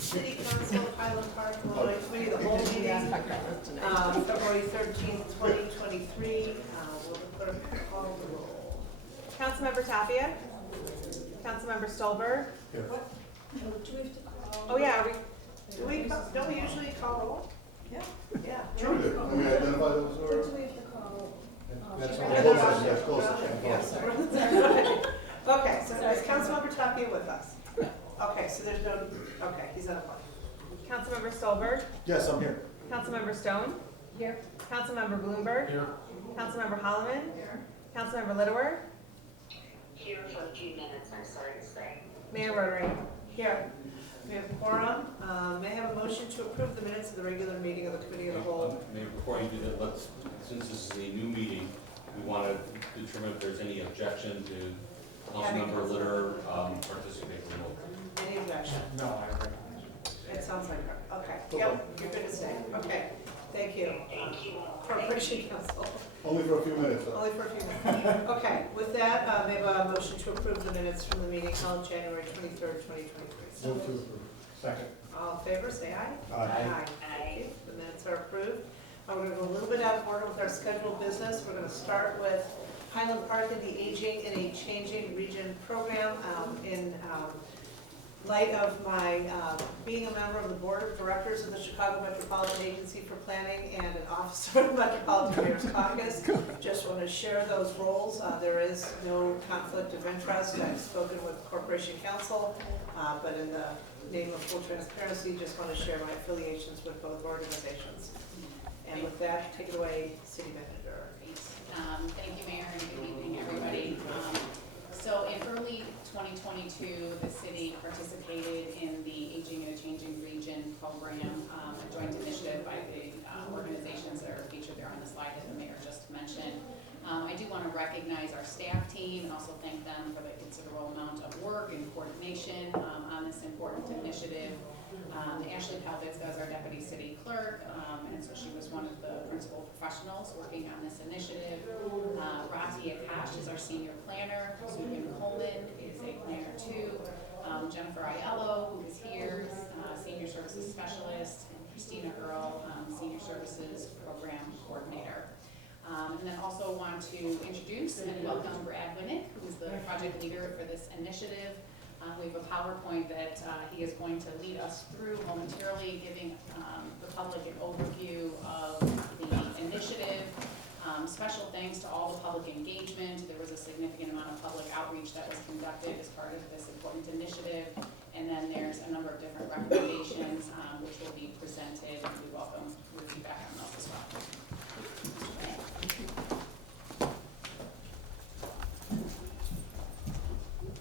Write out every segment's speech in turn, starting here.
City Council, Highland Park, Illinois Committee, the whole meeting, February 13th, 2023. Will the clerk call the roll? Councilmember Tapia? Councilmember Stolberg? Do we have to call? Oh yeah, Don't we usually call roll? Yeah. Yeah. Sure we do. Can we identify those who are? Do we have to call? That's she's all. right. Closest, yes, closest. Yes. Okay, so is Councilmember Tapia with us? Okay, so there's no, okay, he's on a phone. Councilmember Stolberg? Yes, I'm here. Councilmember Stone? Here. Councilmember Bloomberg? Here. Councilmember Holloman? Councilmember Littwer? Here for a few minutes, I'm sorry to say. Mayor Rotary? Here, we have quorum. May I have a motion to approve the minutes of the regular meeting of the Committee of the Whole? Maybe before you do that, since this is a new meeting, we want to determine if there's any objection to Councilmember Litter participating remotely. Any objection? No, I recognize It sounds like her. Okay, yep, you're good to stay. Okay, thank you. Thank you. Corporation Council, Only for a few minutes, though. only for a few minutes. Okay, with that, may I have a motion to approve the minutes from the meeting held January 23rd, 2023? Move to approve. Second. All in favor, say aye. Aye. Thank you. The minutes are approved. We're going to go a little bit out of order with our scheduled business. We're going to start with Highland Park and the Aging in a Changing Region program. In light of my being a member of the Board of Directors of the Chicago Metropolitan Agency for Planning and an officer of the Metropolitan Mayor's Caucus, just want to share those roles. There is no conflict of interest. I've spoken with Corporation Council, but in the name of full transparency, just want to share my affiliations with both organizations. And with that, take it away, City Manager. Thank you, Mayor, and good evening, everybody. So in early 2022, the city participated in the Aging in a Changing Region program, a joint initiative by the organizations that are featured there on the slide that the mayor just mentioned. I do want to recognize our staff team and also thank them for the considerable amount of work and coordination on this important initiative. Ashley Pelvitz is our deputy city clerk, and so she was one of the principal professionals working on this initiative. Razi Akash is our senior planner. Susan Coleman is a planner too. Jennifer Aiello, who is here, senior services specialist, and Christina Earl, senior services program coordinator. And then also want to introduce and welcome Brad Winnick, who is the project leader for this initiative. We have a PowerPoint that he is going to lead us through momentarily, giving the public an overview of the initiative. Special thanks to all the public engagement. There was a significant amount of public outreach that was conducted as part of this important initiative. And then there's a number of different recommendations which will be presented, and we welcome your feedback on those as well.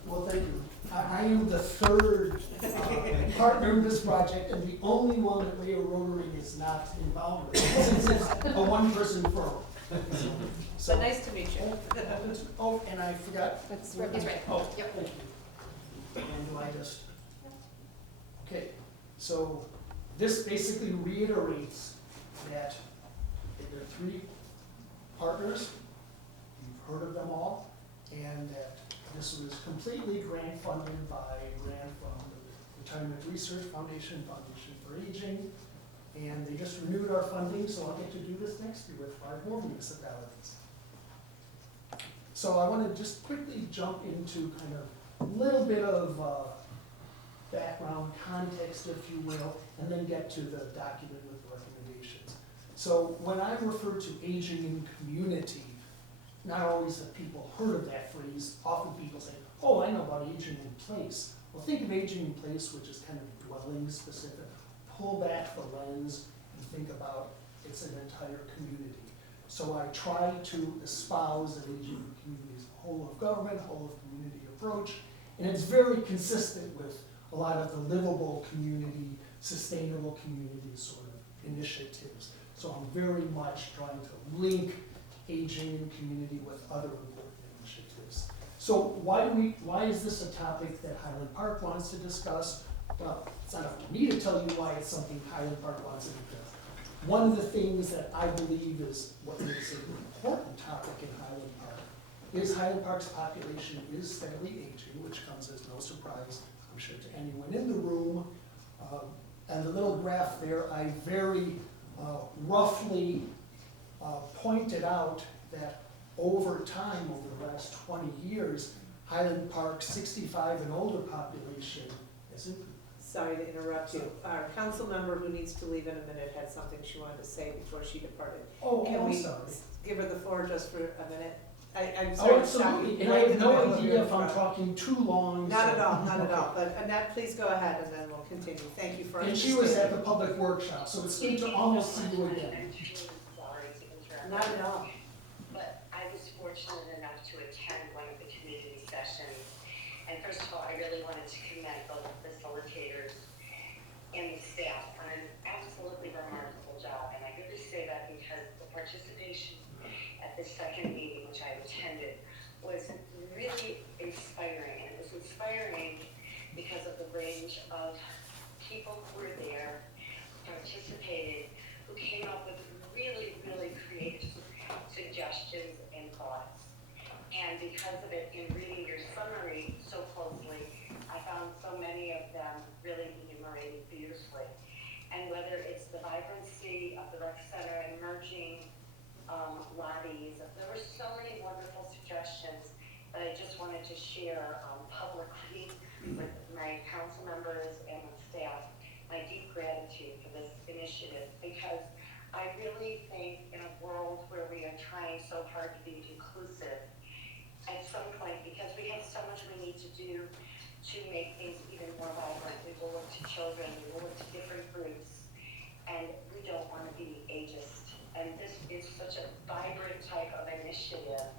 Well, thank you. I am the third partner in this project and the only one that Mayor Rotary is not involved with, since it's a one-person firm. So nice to meet you. Oh, and I forgot. It's right. Oh, Yep. thank you. And do I just, okay, so this basically reiterates that there are three partners, you've heard of them all, and that this was completely grant funded by a grant from the Retirement Research Foundation, Foundation for Aging, and they just renewed our funding, so I'll get to do this next year with 5 more municipalities. So I want to just quickly jump into kind of a little bit of background context, if you will, and then get to the document with recommendations. So when I refer to aging in community, not always have people heard of that phrase. Often people say, oh, I know about aging in place. Well, think of aging in place, which is kind of dwelling specific. Pull back the lens and think about it's an entire community. So I try to espouse that aging in community is a whole of government, whole of community approach, and it's very consistent with a lot of the livable community, sustainable community sort of initiatives. So I'm very much trying to link aging in community with other important initiatives. So why is this a topic that Highland Park wants to discuss? Well, it's not up to me to tell you why it's something Highland Park wants to discuss. One of the things that I believe is what makes it an important topic in Highland Park is Highland Park's population is steadily aging, which comes as no surprise, I'm sure, to anyone in the room. And the little graph there, I very roughly pointed out that over time, over the last 20 years, Highland Park's 65 and older population has increased. Sorry to interrupt you. Our council member who needs to leave in a minute had something she wanted to say before she departed. Oh, Can I'm we sorry. give her the floor just for a minute? I'm Oh, sorry to stop absolutely, you. and I Right have in the no middle of idea your if I'm thought. talking too long. Not so- at all, not at Okay. all. But Annette, please go ahead and then we'll continue. Thank you for And she was at understanding. the public workshop, so it's good to almost see you again. I'm truly sorry to interrupt. Not at all. But I was fortunate enough to attend one of the community sessions. And first of all, I really wanted to commend both the facilitators and the staff on an absolutely remarkable job. And I really say that because the participation at the second meeting, which I attended, was really inspiring. And it was inspiring because of the range of people who were there, participated, who came up with really, really creative suggestions and thoughts. And because of it, in reading your summary so closely, I found so many of them really enumerated beautifully. And whether it's the vibrancy of the rec center and merging lobbies, there were so many wonderful suggestions that I just wanted to share publicly with my council members and with staff my deep gratitude for this initiative, because I really think in a world where we are trying so hard to be inclusive, at some point, because we have so much we need to do to make things even more vibrant, we will look to children, we will look to different groups, and we don't want to be ageist. And this is such a vibrant type of initiative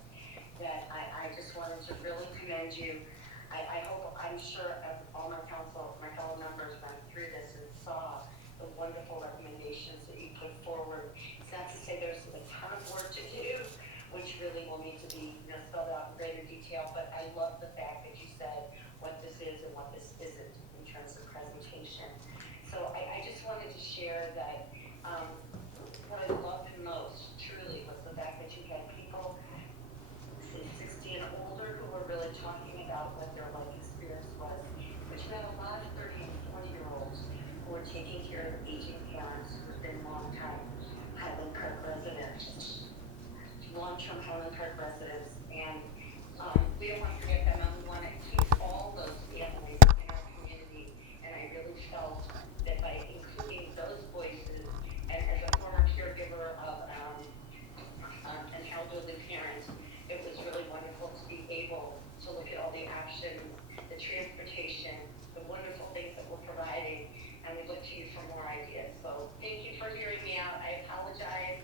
that I just wanted to really commend you. I hope, I'm sure all my council, my fellow members went through this and saw the wonderful recommendations that you put forward. It's not to say there's a ton of work to do, which really will need to be spelled out in greater detail, but I love the fact that you said what this is and what this isn't in terms of presentation. So I just wanted to share that what I loved the most, truly, was the fact that you had people 60 and older who were really talking about what their life experience was, which meant a lot of 30 and 20-year-olds who were taking care of aging parents who've been long-time Highland Park residents, long-term Highland Park residents, and we don't want to forget them, and we want to keep all those families in our community. And I really felt that by including those voices, and as a former caregiver of an elderly parent, it was really wonderful to be able to look at all the options, the transportation, the wonderful things that we're providing, and we look to you for more ideas. So thank you for hearing me out. I apologize,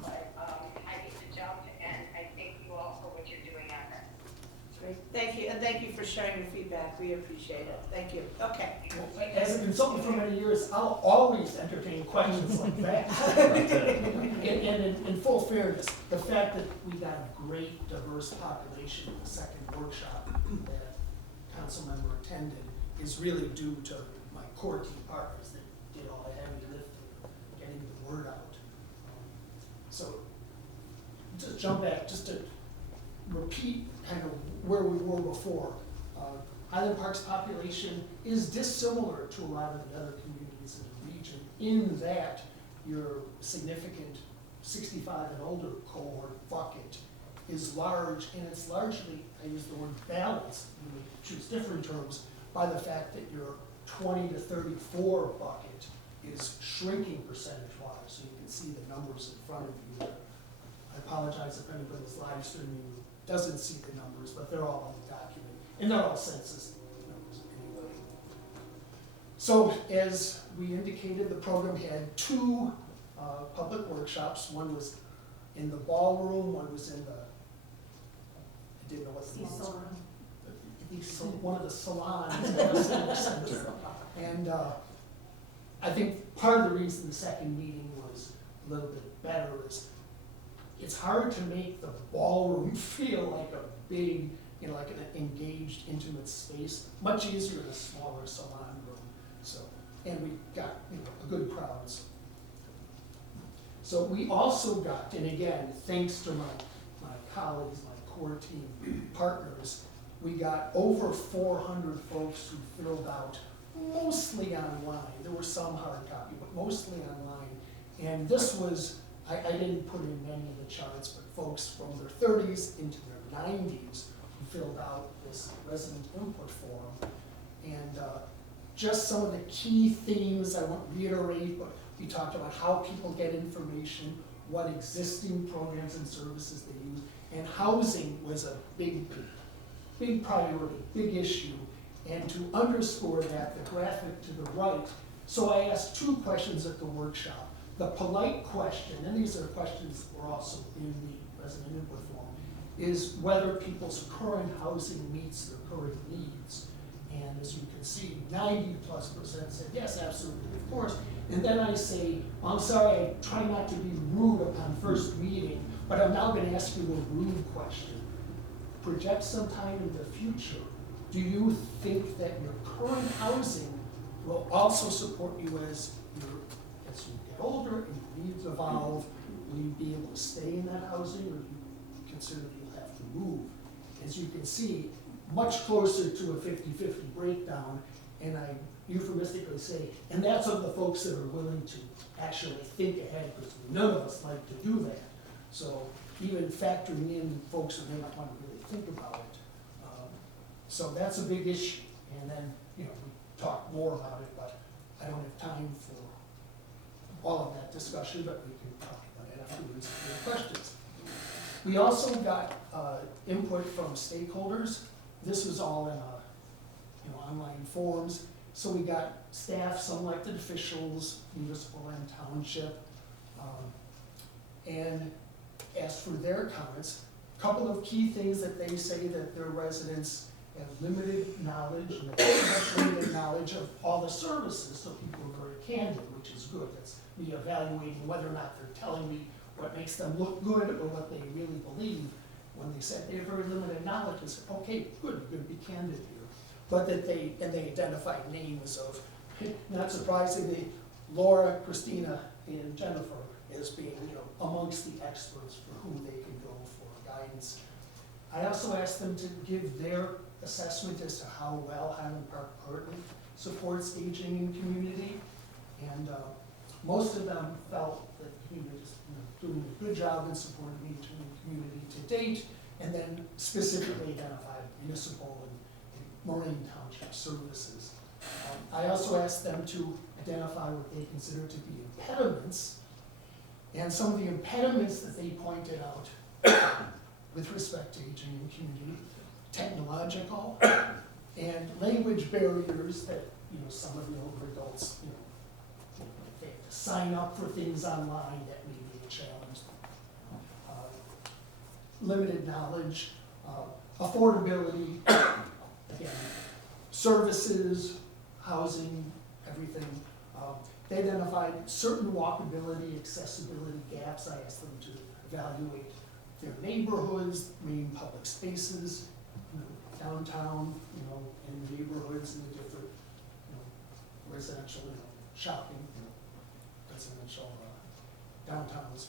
but I need to jump, and I thank you all for what you're doing on this. Great. Thank you, and thank you for sharing your feedback. We appreciate it. Thank you. Okay. As a consultant for many years, I'll always entertain questions like that. And in full fairness, the fact that we got a great diverse population in the second workshop that council member attended is really due to my core team partners that did all the heavy lifting, getting the word out. So just jump back, just to repeat kind of where we were before. Highland Park's population is dissimilar to a lot of the other communities in the region in that your significant 65 and older cohort bucket is large, and it's largely, I use the word balance, you may choose different terms, by the fact that your 20 to 34 bucket is shrinking percentage-wise, so you can see the numbers in front of you there. I apologize if anybody's live streaming doesn't see the numbers, but they're all on the document, and they're all census numbers anyway. So as we indicated, the program had two public workshops. One was in the ballroom, one was in the, I didn't know what the one of the salons at the Civic Center. And I think part of the reason the second meeting was a little bit better is it's hard to make the ballroom feel like a big, like an engaged, intimate space. Much easier in a smaller salon room. So, and we got a good crowd. So we also got, and again, thanks to my colleagues, my core team partners, we got over 400 folks who filled out mostly online. There were some hard copy, but mostly online. And this was, I didn't put in many of the charts, but folks from their 30s into their 90s who filled out this resident input form. And just some of the key themes I won't reiterate, but we talked about how people get information, what existing programs and services they use, and housing was a big priority, big issue. And to underscore that, the graphic to the right, so I asked 2 questions at the workshop. The polite question, and these are questions that were also in the resident input form, is whether people's current housing meets their current needs. And as you can see, 90+% said yes, absolutely, of course. And then I say, I'm sorry, I try not to be rude upon first meeting, but I'm now going to ask you a rude question. Project some time in the future. Do you think that your current housing will also support you as you get older and your needs evolve? Will you be able to stay in that housing, or do you consider you'll have to move? As you can see, much closer to a 50-50 breakdown, and I euphemistically say, and that's of the folks that are willing to actually think ahead, because none of us like to do that. So even factoring in folks who may not want to really think about it. So that's a big issue. And then, we talk more about it, but I don't have time for all of that discussion, but we can talk about it afterwards if you have questions. We also got input from stakeholders. This was all in online forums. So we got staff, some elected officials, municipal and township, and asked for their comments. A couple of key things that they say that their residents have limited knowledge, limited knowledge of all the services, so people are very candid, which is good. That's me evaluating whether or not they're telling me what makes them look good or what they really believe. When they said they have very limited knowledge, I said, okay, good, you're gonna be candid here. But that they identified names of, not surprisingly, Laura, Christina, and Jennifer as being, amongst the experts for whom they can go for guidance. I also asked them to give their assessment as to how well Highland Park currently supports aging in community. And most of them felt that the community is doing a good job in supporting aging in community to date, and then specifically identified municipal and Moraine Township services. I also asked them to identify what they consider to be impediments, and some of the impediments that they pointed out with respect to aging in community, technological and language barriers that some of the older adults they have to sign up for things online that may be a challenge. Limited knowledge, affordability, again, services, housing, everything. They identified certain walkability, accessibility gaps. I asked them to evaluate their neighborhoods, main public spaces, downtown, in neighborhoods, in the different, residential, shopping, residential downtowns.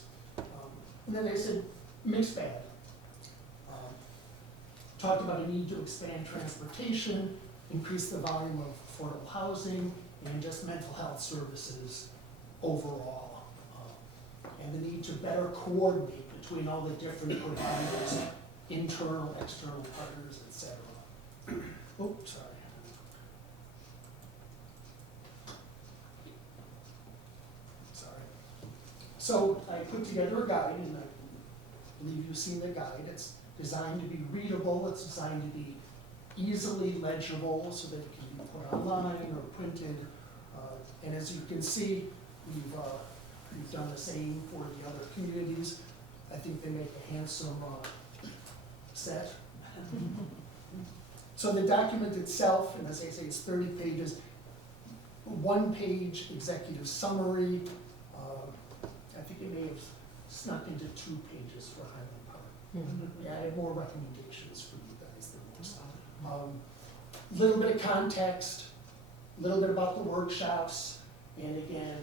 And then they said, mixed bag. Talked about a need to expand transportation, increase the volume of affordable housing, and just mental health services overall. And the need to better coordinate between all the different providers, internal, external partners, etc. Oops, sorry. So I put together a guide, and I believe you've seen the guide. It's designed to be readable. It's designed to be easily legible so that it can be put online or printed. And as you can see, we've done the same for the other communities. I think they make a handsome set. So the document itself, and as I say, it's 30 pages, 1-page executive summary. I think it may have snuck into 2 pages for Highland Park. Yeah, I have more recommendations for you guys than most. Little bit of context, a little bit about the workshops, and again,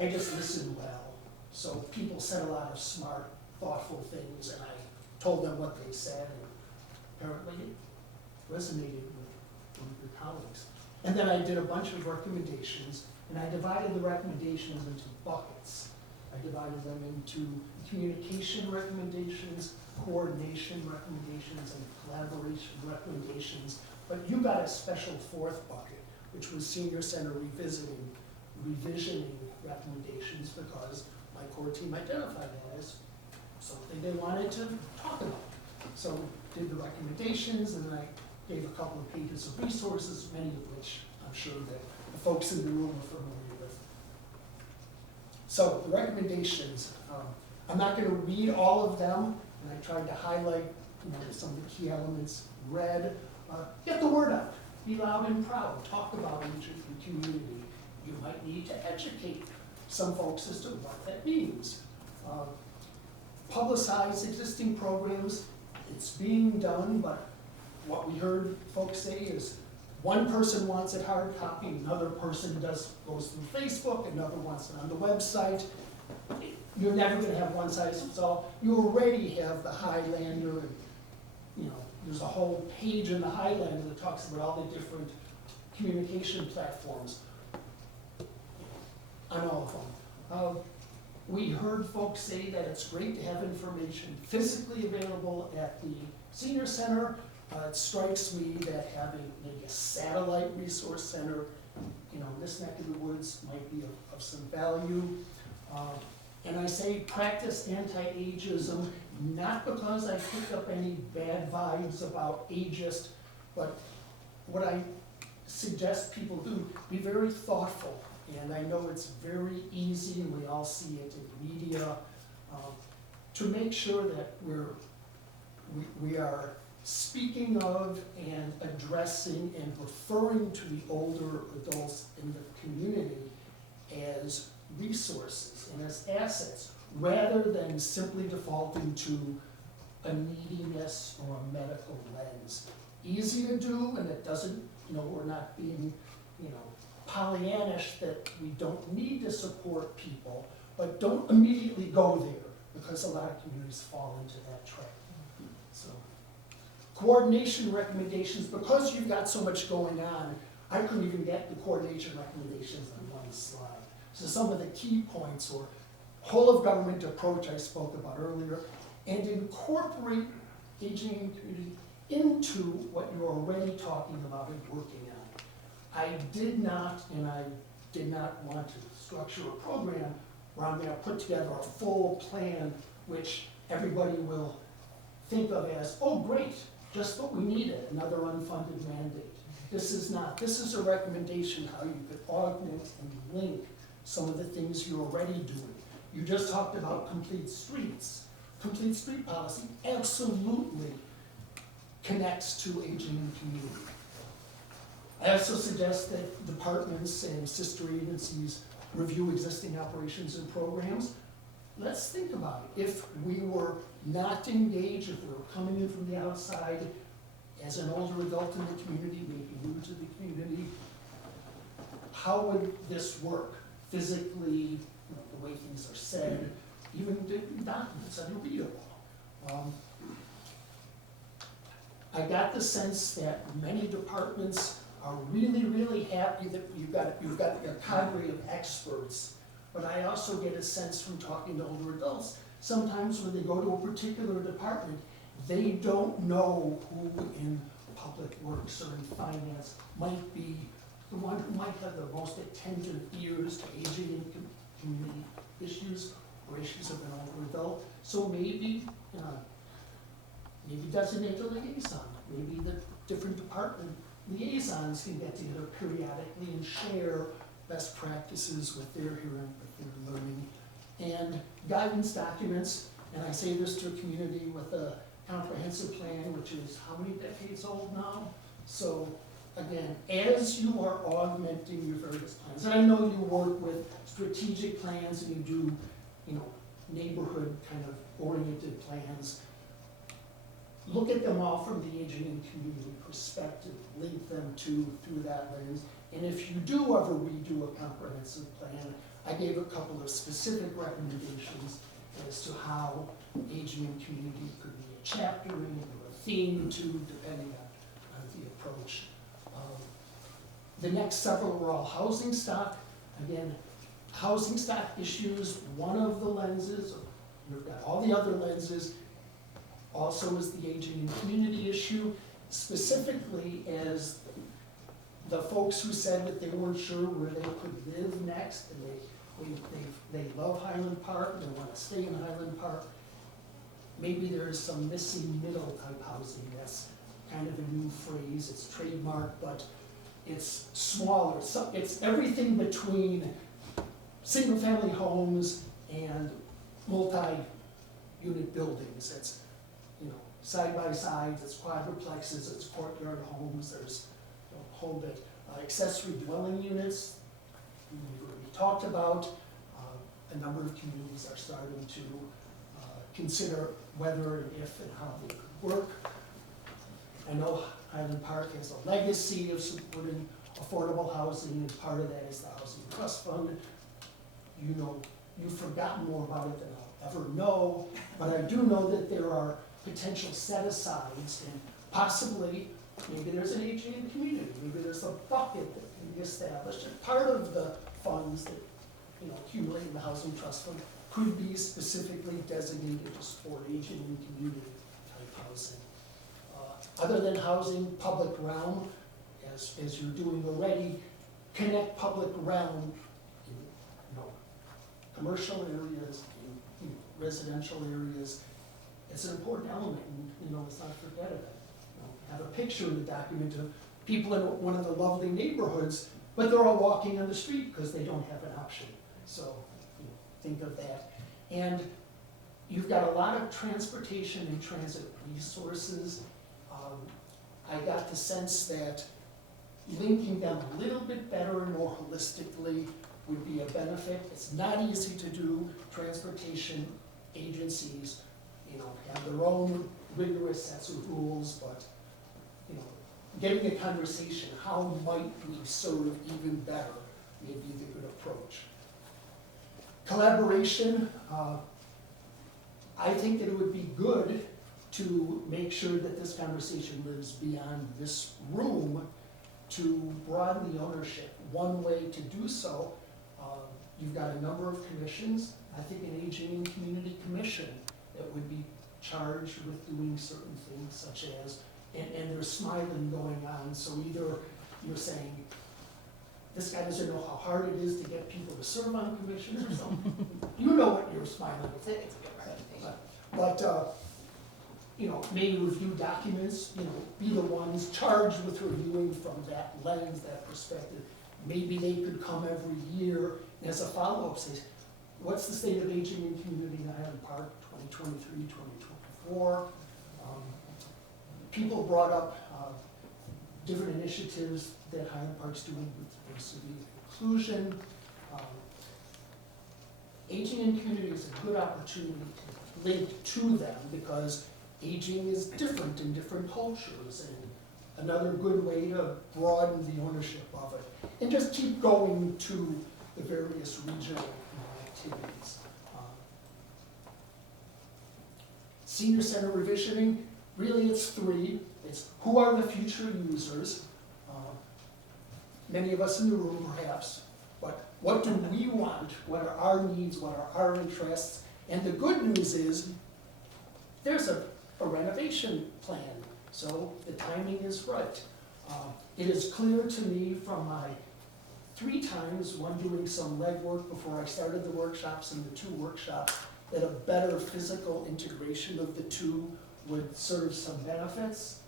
I just listened well. So people said a lot of smart, thoughtful things, and I told them what they said, and apparently it resonated with your colleagues. And then I did a bunch of recommendations, and I divided the recommendations into buckets. I divided them into communication recommendations, coordination recommendations, and collaboration recommendations. But you got a special fourth bucket, which was senior center revisioning recommendations, because my core team identified that as something they wanted to talk about. So did the recommendations, and then I gave a couple of pages of resources, many of which I'm sure that the folks in the room are familiar with. So the recommendations, I'm not going to read all of them, and I tried to highlight, some of the key elements. Read, get the word out, be loud and proud, talk about aging in the community. You might need to educate some folks as to what that means. Publicize existing programs. It's being done, but what we heard folks say is one person wants it hard copy, another person goes through Facebook, another wants it on the website. You're never going to have one size fits all. You already have the Highlander, and there's a whole page in the Highlander that talks about all the different communication platforms. On all of them. We heard folks say that it's great to have information physically available at the senior center. It strikes me that having maybe a satellite resource center, in this neck of the woods might be of some value. And I say practice anti-ageism, not because I picked up any bad vibes about ageist, but what I suggest people do, be very thoughtful. And I know it's very easy, and we all see it in media, to make sure that we are speaking of and addressing and referring to the older adults in the community as resources and as assets, rather than simply defaulting to a neediness or a medical lens. Easy to do, and it doesn't, we're not being, Pollyannish that we don't need to support people, but don't immediately go there, because a lot of communities fall into that trap. So, coordination recommendations, because you've got so much going on, I couldn't even get the coordination recommendations on one slide. So some of the key points, or whole of government approach I spoke about earlier, and incorporate aging in the community into what you're already talking about and working on. I did not want to structure a program where I'm going to put together a full plan, which everybody will think of as, oh great, just what we needed, another unfunded mandate. This is not. This is a recommendation how you could augment and link some of the things you're already doing. You just talked about complete streets. Complete street policy absolutely connects to aging in the community. I also suggest that departments and sister agencies review existing operations and programs. Let's think about it. If we were not engaged, if we were coming in from the outside as an older adult in the community, maybe new to the community, how would this work physically, the way things are said, even the documents that are readable? I got the sense that many departments are really, really happy that you've got your cadre of experts. But I also get a sense from talking to older adults, sometimes when they go to a particular department, they don't know who in public works or in finance might be the one who might have the most attentive ears to aging and community issues or issues of an older adult. So maybe designate a liaison. Maybe the different department liaisons can get together periodically and share best practices with their hearing, with their learning, and guidance documents. And I say this to a community with a comprehensive plan, which is how many decades old now? So again, as you are augmenting your various plans, and I know you work with strategic plans and you do, neighborhood kind of oriented plans, look at them all from the aging and community perspective, link them through that lens. And if you do ever redo a comprehensive plan, I gave a couple of specific recommendations as to how aging and community could be a chaptering or a theme too, depending on the approach. The next several were all housing stock. Again, housing stock issues, one of the lenses, you've got all the other lenses, also is the aging and community issue, specifically as the folks who said that they weren't sure where they could live next, and they love Highland Park, and they wanna stay in Highland Park. Maybe there's some missing middle type housing, that's kind of a new phrase, it's trademarked, but it's smaller, so it's everything between single-family homes and multi-unit buildings. It's, side by sides, it's quadruplexes, it's courtyard homes, there's a whole bit. Accessory dwelling units, we've already talked about. A number of communities are starting to consider whether and if and how they could work. I know Highland Park has a legacy of supporting affordable housing, and part of that is the Housing Trust Fund. You've forgotten more about it than I'll ever know, but I do know that there are potential set-asides, and possibly, maybe there's an aging community, maybe there's a bucket that can be established, and part of the funds that, accumulate in the Housing Trust Fund could be specifically designated to support aging and community type housing. Other than housing, public realm, as you're doing already, connect public realm in, commercial areas, in residential areas. It's an important element, and, let's not forget it. Have a picture in the document of people in one of the lovely neighborhoods, but they're all walking on the street because they don't have an option. So, think of that. And you've got a lot of transportation and transit resources. I got the sense that linking them a little bit better and more holistically would be a benefit. It's not easy to do. Transportation agencies, have their own rigorous sets of rules, but, getting a conversation, how might we serve even better, may be the good approach. Collaboration, I think that it would be good to make sure that this conversation lives beyond this room, to broaden the ownership. One way to do so, you've got a number of commissions. I think an Aging and Community Commission that would be charged with doing certain things such as, and there's smiling going on, so either you're saying, this guy doesn't know how hard it is to get people to serve on commissions or something. You know what you're smiling at. It's a good recommendation. But, maybe review documents, be the ones charged with reviewing from that lens, that perspective. Maybe they could come every year as a follow-up, say, what's the state of aging in community in Highland Park, 2023, 2024? People brought up different initiatives that Highland Park's doing with diversity and inclusion. Aging in community is a good opportunity to link to them because aging is different in different cultures, and another good way to broaden the ownership of it. And just keep going to the various regional activities. Senior center revisioning, really it's three. It's who are the future users? Many of us in the room perhaps, but what do we want? What are our needs? What are our interests? And the good news is there's a renovation plan, so the timing is right. It is clear to me from my 3 times, one doing some legwork before I started the workshops and the 2 workshops, that a better physical integration of the 2 would serve some benefits.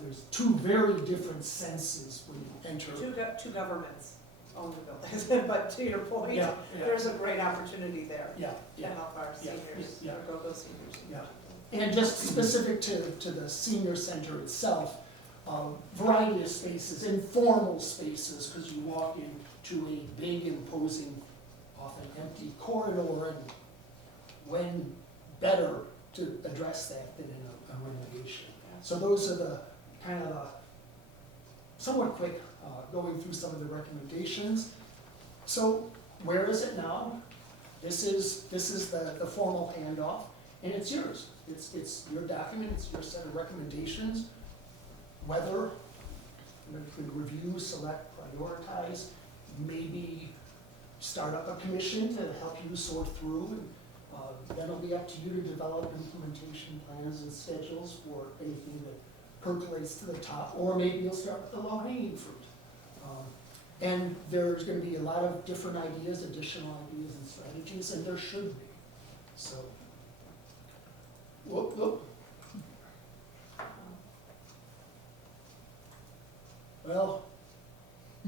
There's 2 very different senses when you enter. Two governments own the buildings, but to your point, Yeah, yeah. there's a great opportunity there Yeah, to yeah, help our Yeah, seniors, yeah. our go-go seniors. yeah. And just specific to the senior center itself, variety of spaces, informal spaces, because you walk into a big, imposing, often empty corridor, and when better to address that than in a renovation. So those are the kind of somewhat quick going through some of the recommendations. So where is it now? This is the formal handoff, and it's yours. It's your document, it's your set of recommendations. Whether you can review, select, prioritize, maybe start up a commission to help you sort through, and then it'll be up to you to develop implementation plans and schedules for anything that percolates to the top, or maybe you'll start with the low-hanging fruit. And there's gonna be a lot of different ideas, additional ideas and strategies, and there should be, so. Whoop. Well,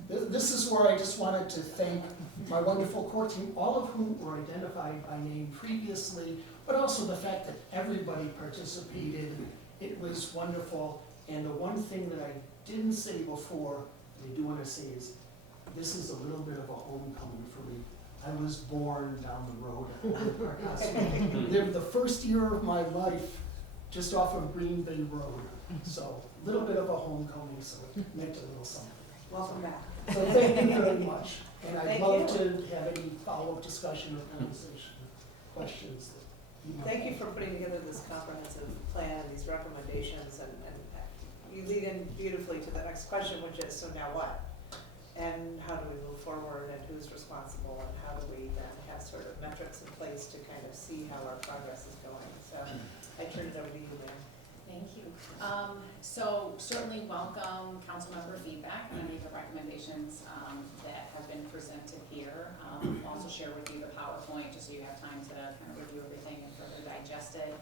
this is where I just wanted to thank my wonderful core team, all of whom were identified by name previously, but also the fact that everybody participated. It was wonderful, and the one thing that I didn't say before, and I do want to say is, this is a little bit of a homecoming for me. I was born down the road at Parkhouse. Lived the first year of my life just off of Green Bay Road, so a little bit of a homecoming, so it meant a little something. Welcome back. So thank you very much, and I'd Thank love you. to have any follow-up discussion or conversation, questions that you might Thank you have. for putting together this comprehensive plan, these recommendations, and you lead in beautifully to the next question, which is, so now what? And how do we move forward, and who's responsible, and how do we then have sort of metrics in place to kind of see how our progress is going? So I turn it over to you, Mayor. Thank you. So certainly welcome council member feedback on any of the recommendations that have been presented here. I'll also share with you the PowerPoint, just so you have time to kind of review everything and further digest it.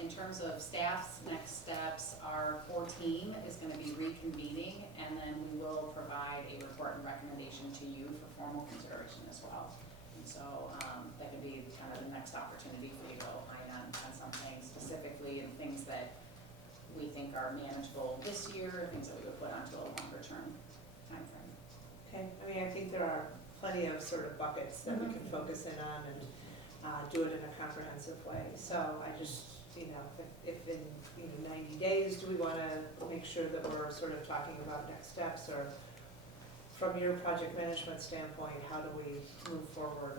In terms of staff's next steps, our core team is going to be reconvening, and then we will provide a report and recommendation to you for formal consideration as well. And so that could be kind of the next opportunity for you to opine on something specifically, and things that we think are manageable this year, things that we would put onto a longer term timeframe. Okay, I mean, I think there are plenty of sort of buckets that we can focus in on and do it in a comprehensive way. So I just, if in 90 days, do we want to make sure that we're sort of talking about next steps, or from your project management standpoint, how do we move forward?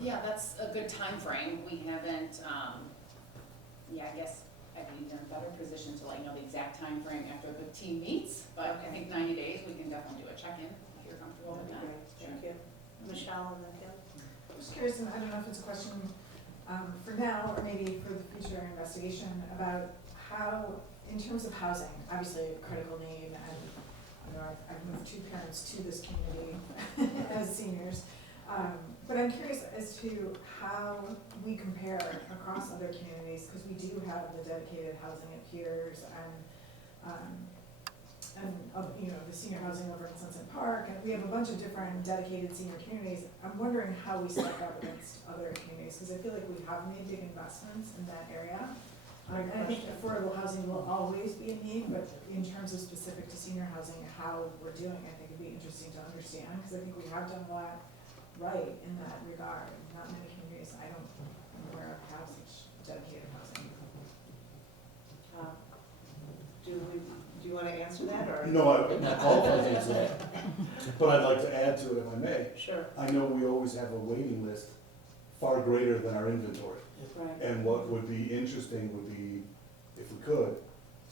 Yeah, that's a good time frame. We haven't, I guess I'd be in a better position to know the exact time frame after the team meets, but I think 90 days, we can definitely do a check-in if you're comfortable with that. Thank you. Michelle and then Kim? I'm just curious, and I don't know if it's a question for now or maybe for the future investigation, about how, in terms of housing, obviously a critical need, and I've moved 2 parents to this community as seniors, but I'm curious as to how we compare across other communities, because we do have the dedicated housing at Piers and the senior housing over in Sunset Park, and we have a bunch of different dedicated senior communities. I'm wondering how we stack up against other communities, because I feel like we have made big investments in that area. And I think affordable housing will always be a need, but in terms of specific to senior housing, how we're doing, I think it'd be interesting to understand, because I think we have done a lot right in that regard. Not many communities I'm aware of have such dedicated housing. Do you want to answer that, or? No, I'm not qualified to answer that, but I'd like to add to it if I may. Sure, I know we always have a waiting list far greater than our inventory. right. And what would be interesting would be, if we could,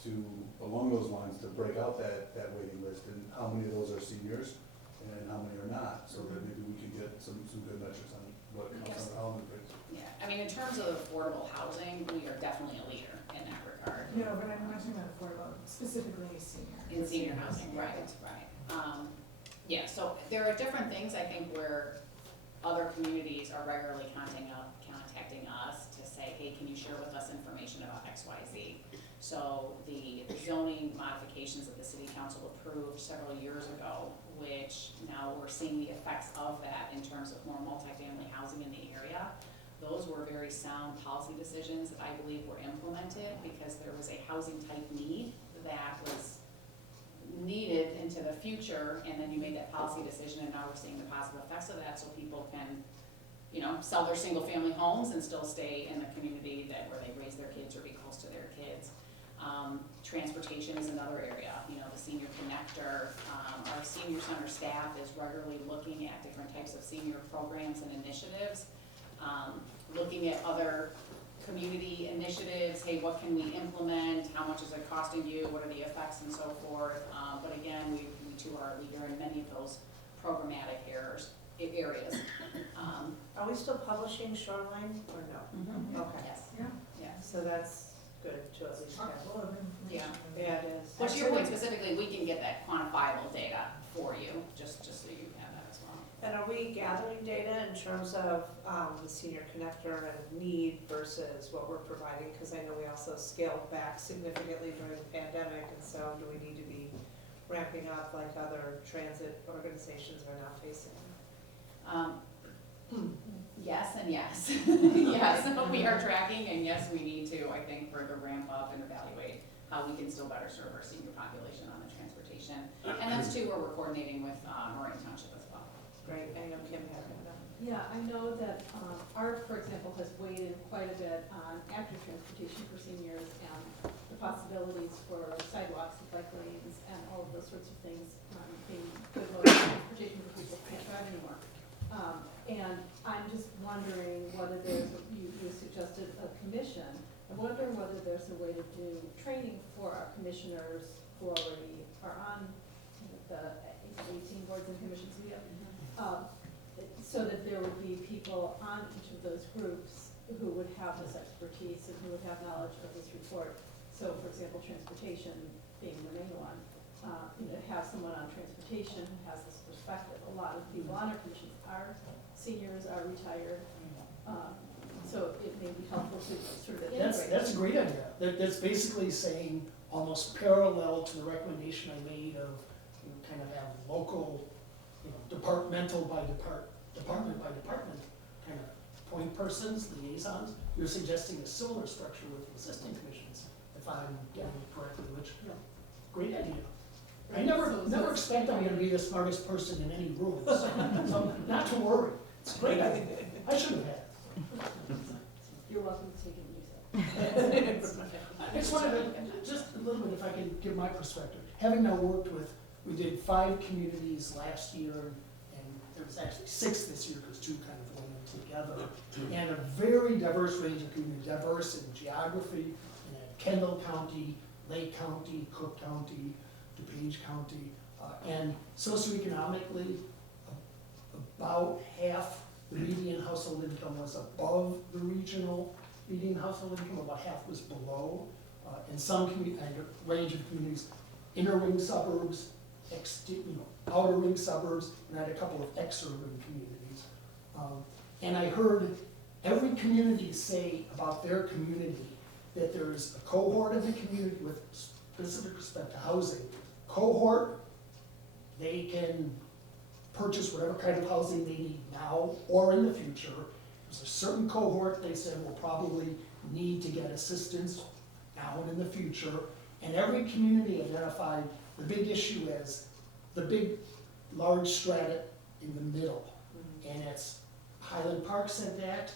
to, along those lines, to break out that waiting list, and how many of those are seniors and how many are not, so that maybe we can get some good metrics on what Councilor Holloman brings. Yeah, I mean, in terms of affordable housing, we are definitely a leader in that regard. No, but I'm not talking about affordable, specifically senior. In senior housing, right. So there are different things, I think, where other communities are regularly contacting us to say, hey, can you share with us information about X, Y, Z? So the zoning modifications that the city council approved several years ago, which now we're seeing the effects of that in terms of more multifamily housing in the area. Those were very sound policy decisions that I believe were implemented because there was a housing type need that was needed into the future, and then you made that policy decision, and now we're seeing the positive effects of that, so people can, sell their single family homes and still stay in the community where they raise their kids or be close to their kids. Transportation is another area, the senior connector. Our senior center staff is regularly looking at different types of senior programs and initiatives, looking at other community initiatives. Hey, what can we implement? How much is it costing you? What are the effects and so forth? But again, we too are a leader in many of those programmatic areas. Are we still publishing Shoreline or no? Okay, Yes, Yeah. yes. so that's good to at least have. Full of information. Yeah, it is. But to your point specifically, we can get that quantifiable data for you, just so you have that as well. And are we gathering data in terms of the senior connector and need versus what we're providing? Because I know we also scaled back significantly during the pandemic, and so do we need to be ramping up like other transit organizations are now facing? Yes and yes. Yes, we are tracking, and yes, we need to, I think, further ramp up and evaluate how we can still better serve our senior population on the transportation. And that's too where we're coordinating with Moraine Township as well. Great, I know Kim had that. Yeah, I know that ARC, for example, has weighed in quite a bit on active transportation for seniors and the possibilities for sidewalks and bike lanes and all of those sorts of things being good modes of transportation for people who can't drive anymore. And I'm just wondering whether there's, you suggested a commission. I'm wondering whether there's a way to do training for our commissioners who already are on the 18 boards and commissions we have. So that there would be people on each of those groups who would have this expertise and who would have knowledge of this report. So for example, transportation being the main one, have someone on transportation who has this perspective. A lot of people on our commissions are seniors, are retired, so it may be helpful to sort of integrate. That's a great idea. That's basically saying, almost parallel to the recommendation I made of, kind of have local, departmental by department by department, kind of point persons, liaisons. You're suggesting a similar structure with existing commissions, if I'm getting it correctly, which, great idea. I never expect I'm gonna be the smartest person in any room, so not to worry. It's a great idea. I should have had it. You're welcome to take it and use it. I just wanted to, just a little bit, if I can give my perspective. Having now worked with, we did 5 communities last year, and there was actually 6 this year, because 2 kind of went in together. And a very diverse range of communities, diverse in geography, in Kendall County, Lake County, Cook County, DuPage County, and socioeconomically, about half the median household income was above the regional median household income, about half was below. In some and a range of communities, inner ring suburbs, outer ring suburbs, and I had a couple of exurban communities. And I heard every community say about their community that there's a cohort of the community with specific respect to housing. Cohort, they can purchase whatever kind of housing they need now or in the future. There's a certain cohort they said will probably need to get assistance now and in the future. And every community identified the big issue as the big, large strata in the middle. And it's Highland Park said that,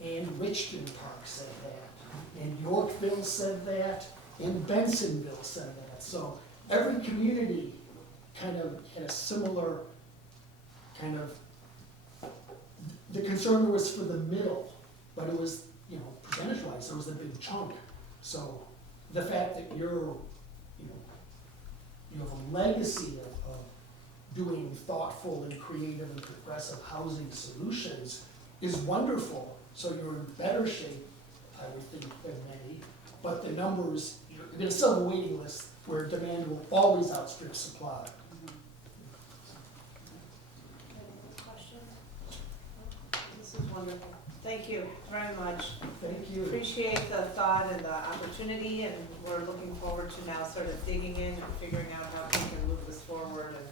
and Richmond Park said that, and Yorkville said that, and Bensonville said that. So every community kind of had a similar kind of, the concern was for the middle, but it was, percentage-wise, it was a big chunk. So the fact that you have a legacy of doing thoughtful and creative and progressive housing solutions is wonderful. So you're in better shape, I would think, than many. But the numbers, you're gonna still have a waiting list where demand will always outstrip supply. This is wonderful. Thank you very much. Thank you. Appreciate the thought and the opportunity, and we're looking forward to now sort of digging in and figuring out how we can move this forward. And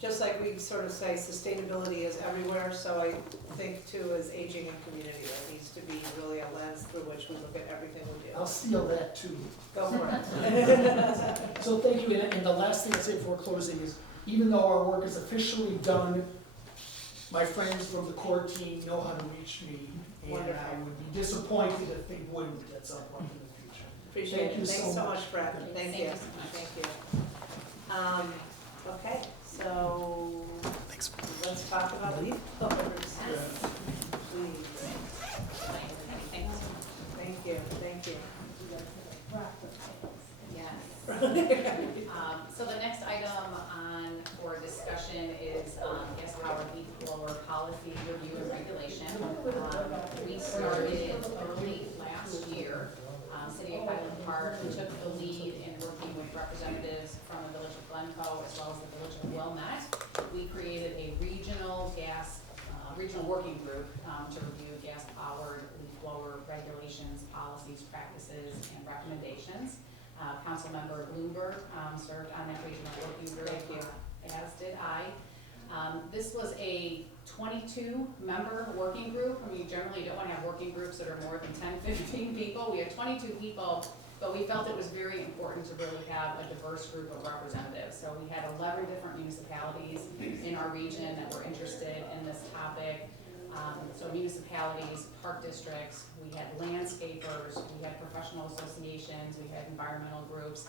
just like we sort of say, sustainability is everywhere, so I think too, as aging in community, there needs to be really a lens through which we look at everything we do. I'll steal that too. Go for it. So thank you, and the last thing I'd say before closing is, even though our work is officially done, my friends from the core team know how to reach me, and Wonderful. I would be disappointed if they wouldn't at some point in the future. Appreciate Thank you it. Thanks so so much. much, Brett. Thank you. Thank you so much. Thank you. Okay, so let's talk about leaf blowers. Please. Thank you, thank you. Yes. So the next item on policy review and regulation. We started early last year. City of Highland Park took the lead in working with representatives from the Village of Glencoe as well as the Village of Wilmette. We created a regional working group to review gas-powered leaf blower regulations, policies, practices, and recommendations. Councilmember Bloomberg served on that regional working group, as did I. This was a 22-member working group. I mean, you generally don't want to have working groups that are more than 10, 15 people. We had 22 people, but we felt it was very important to really have a diverse group of representatives. So we had 11 different municipalities in our region that were interested in this topic. So municipalities, park districts, we had landscapers, we had professional associations, we had environmental groups.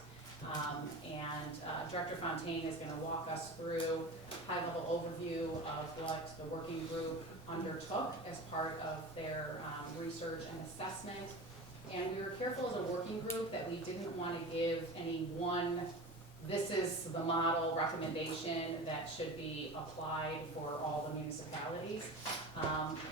Director Fontaine is going to walk us through a high-level overview of what the working group undertook as part of their research and assessment. And we were careful as a working group that we didn't want to give any one, this is the model recommendation that should be applied for all the municipalities.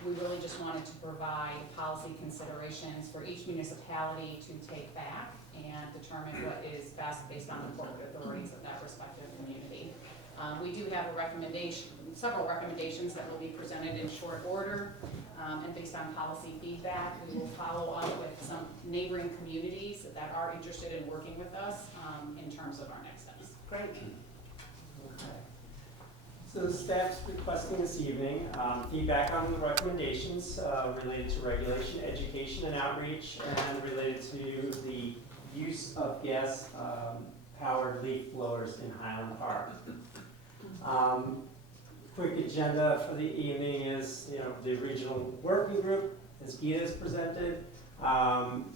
We really just wanted to provide policy considerations for each municipality to take back and determine what is best based on the corporate authorities of that respective community. We do have several recommendations that will be presented in short order, and based on policy feedback, we will follow up with some neighboring communities that are interested in working with us in terms of our next steps. Great. Okay. So the staff's requesting this evening feedback on the recommendations related to regulation, education, and outreach, and related to the use of gas-powered leaf blowers in Highland Park. Quick agenda for the evening is, the regional working group, as Gita has presented,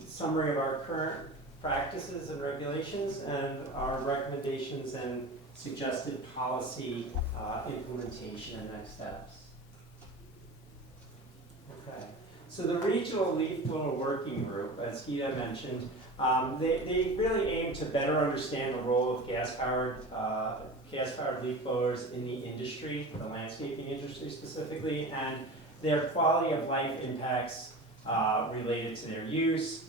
summary of our current practices and regulations, and our recommendations and suggested policy implementation and next steps. Okay, so the regional leaf blower working group, as Gita mentioned, they really aim to better understand the role of gas-powered leaf blowers in the industry, the landscaping industry specifically, and their quality of life impacts related to their use,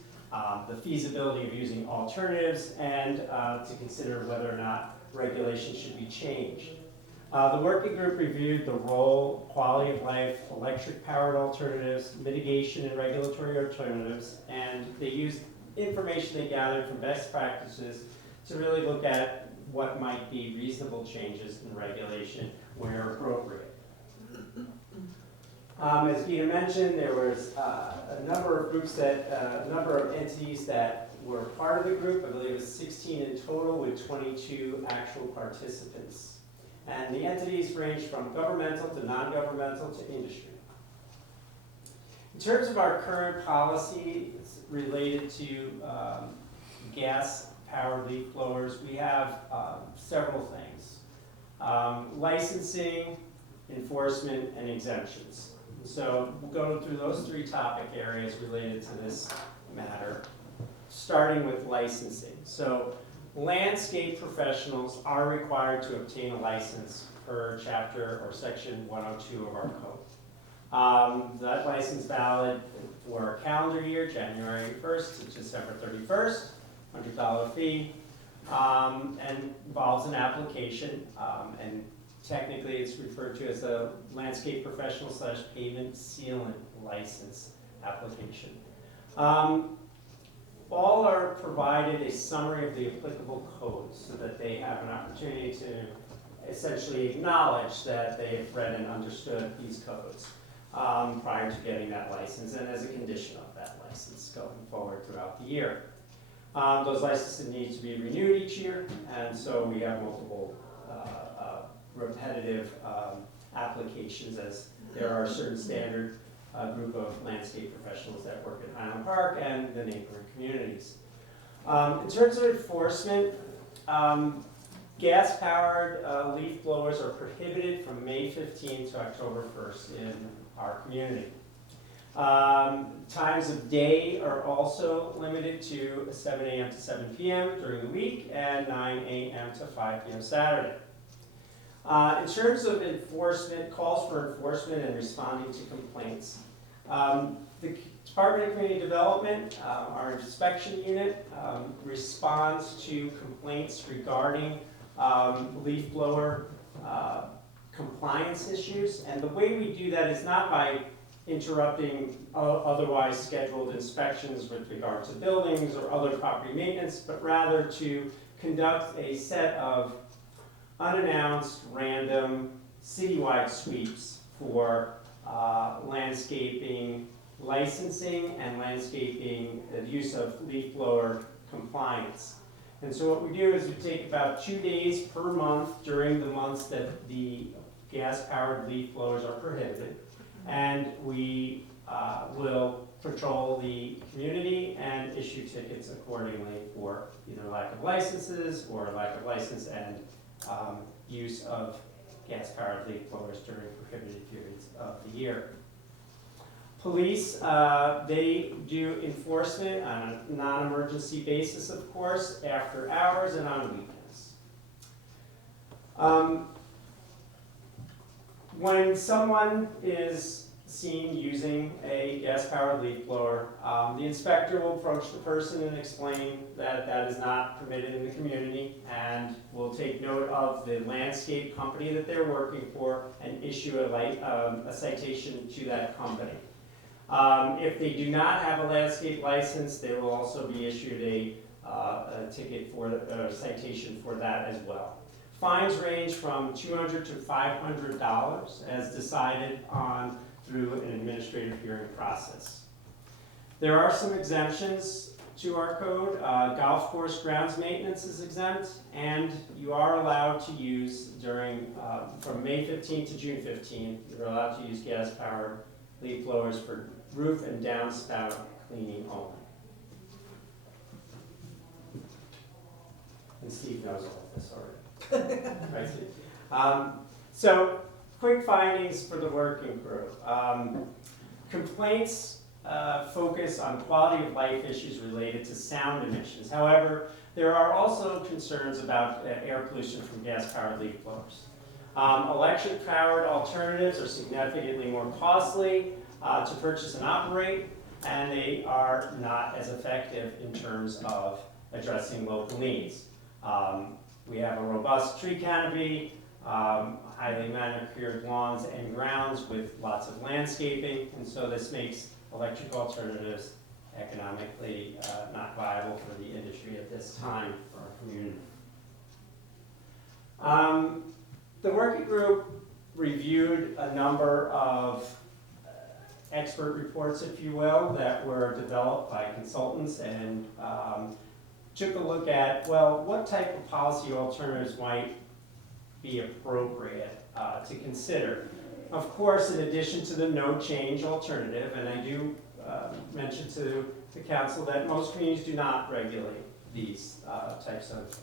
the feasibility of using alternatives, and to consider whether or not regulations should be changed. The working group reviewed the role, quality of life, electric-powered alternatives, mitigation and regulatory alternatives, and they used information they gathered from best practices to really look at what might be reasonable changes in regulation where appropriate. As Gita mentioned, there was a number of groups a number of entities that were part of the group. I believe it was 16 in total with 22 actual participants. And the entities range from governmental to non-governmental to industry. In terms of our current policy related to gas-powered leaf blowers, we have several things. Licensing, enforcement, and exemptions. So we'll go through those three topic areas related to this matter, starting with licensing. So landscape professionals are required to obtain a license per chapter or section 102 of our code. That license valid for a calendar year, January 1st to December 31st, $100 fee, and involves an application, and technically it's referred to as a landscape professional / pavement sealant license application. All are provided a summary of the applicable codes so that they have an opportunity to essentially acknowledge that they have read and understood these codes prior to getting that license and as a condition of that license going forward throughout the year. Those licenses need to be renewed each year, and so we have multiple repetitive applications, as there are a certain standard group of landscape professionals that work at Highland Park and the neighboring communities. In terms of enforcement, gas-powered leaf blowers are prohibited from May 15th to October 1st in our community. Times of day are also limited to 7 a.m. to 7 p.m. during the week and 9 a.m. to 5 p.m. Saturday. In terms of enforcement, calls for enforcement and responding to complaints. The Department of Community Development, our inspection unit, responds to complaints regarding leaf blower compliance issues. And the way we do that is not by interrupting otherwise scheduled inspections with regard to buildings or other property maintenance, but rather to conduct a set of unannounced, random, citywide sweeps for landscaping licensing and landscaping, the use of leaf blower compliance. And so what we do is we take about 2 days per month during the months that the gas-powered leaf blowers are prohibited, and we will patrol the community and issue tickets accordingly for either lack of licenses or lack of license and use of gas-powered leaf blowers during prohibited periods of the year. Police, they do enforcement on a non-emergency basis, of course, after hours and on weekends. When someone is seen using a gas-powered leaf blower, the inspector will approach the person and explain that that is not permitted in the community, and will take note of the landscape company that they're working for and issue a citation to that company. If they do not have a landscape license, they will also be issued a ticket for a citation for that as well. Fines range from $200 to $500 as decided on through an administrative hearing process. There are some exemptions to our code. Golf course grounds maintenance is exempt, and you are allowed to use during, from May 15th to June 15th, you're allowed to use gas-powered leaf blowers for roof and downspout cleaning only. And Steve knows all of this already. Right, Steve? So, quick findings for the working group. Complaints focus on quality of life issues related to sound emissions. However, there are also concerns about air pollution from gas-powered leaf blowers. Electric-powered alternatives are significantly more costly to purchase and operate, and they are not as effective in terms of addressing local needs. We have a robust tree canopy, highly manicured lawns and grounds with lots of landscaping, and so this makes electric alternatives economically not viable for the industry at this time for our community. The working group reviewed a number of expert reports, if you will, that were developed by consultants and took a look at, well, what type of policy alternatives might be appropriate to consider. Of course, in addition to the no change alternative, and I do mention to the council that most communities do not regulate these types of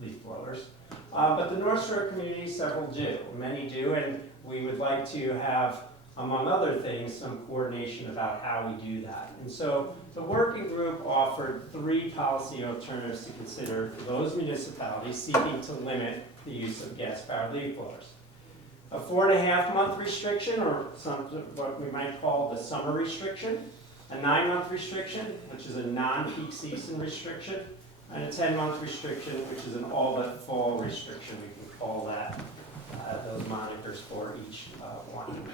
leaf blowers. But the North Shore community, several do. Many do, and we would like to have, among other things, some coordination about how we do that. And so the working group offered 3 policy alternatives to consider for those municipalities seeking to limit the use of gas-powered leaf blowers. A 4.5-month restriction, or what we might call the summer restriction, a 9-month restriction, which is a non-peak season restriction, and a 10-month restriction, which is an all but fall restriction. We can call that those monikers for each one.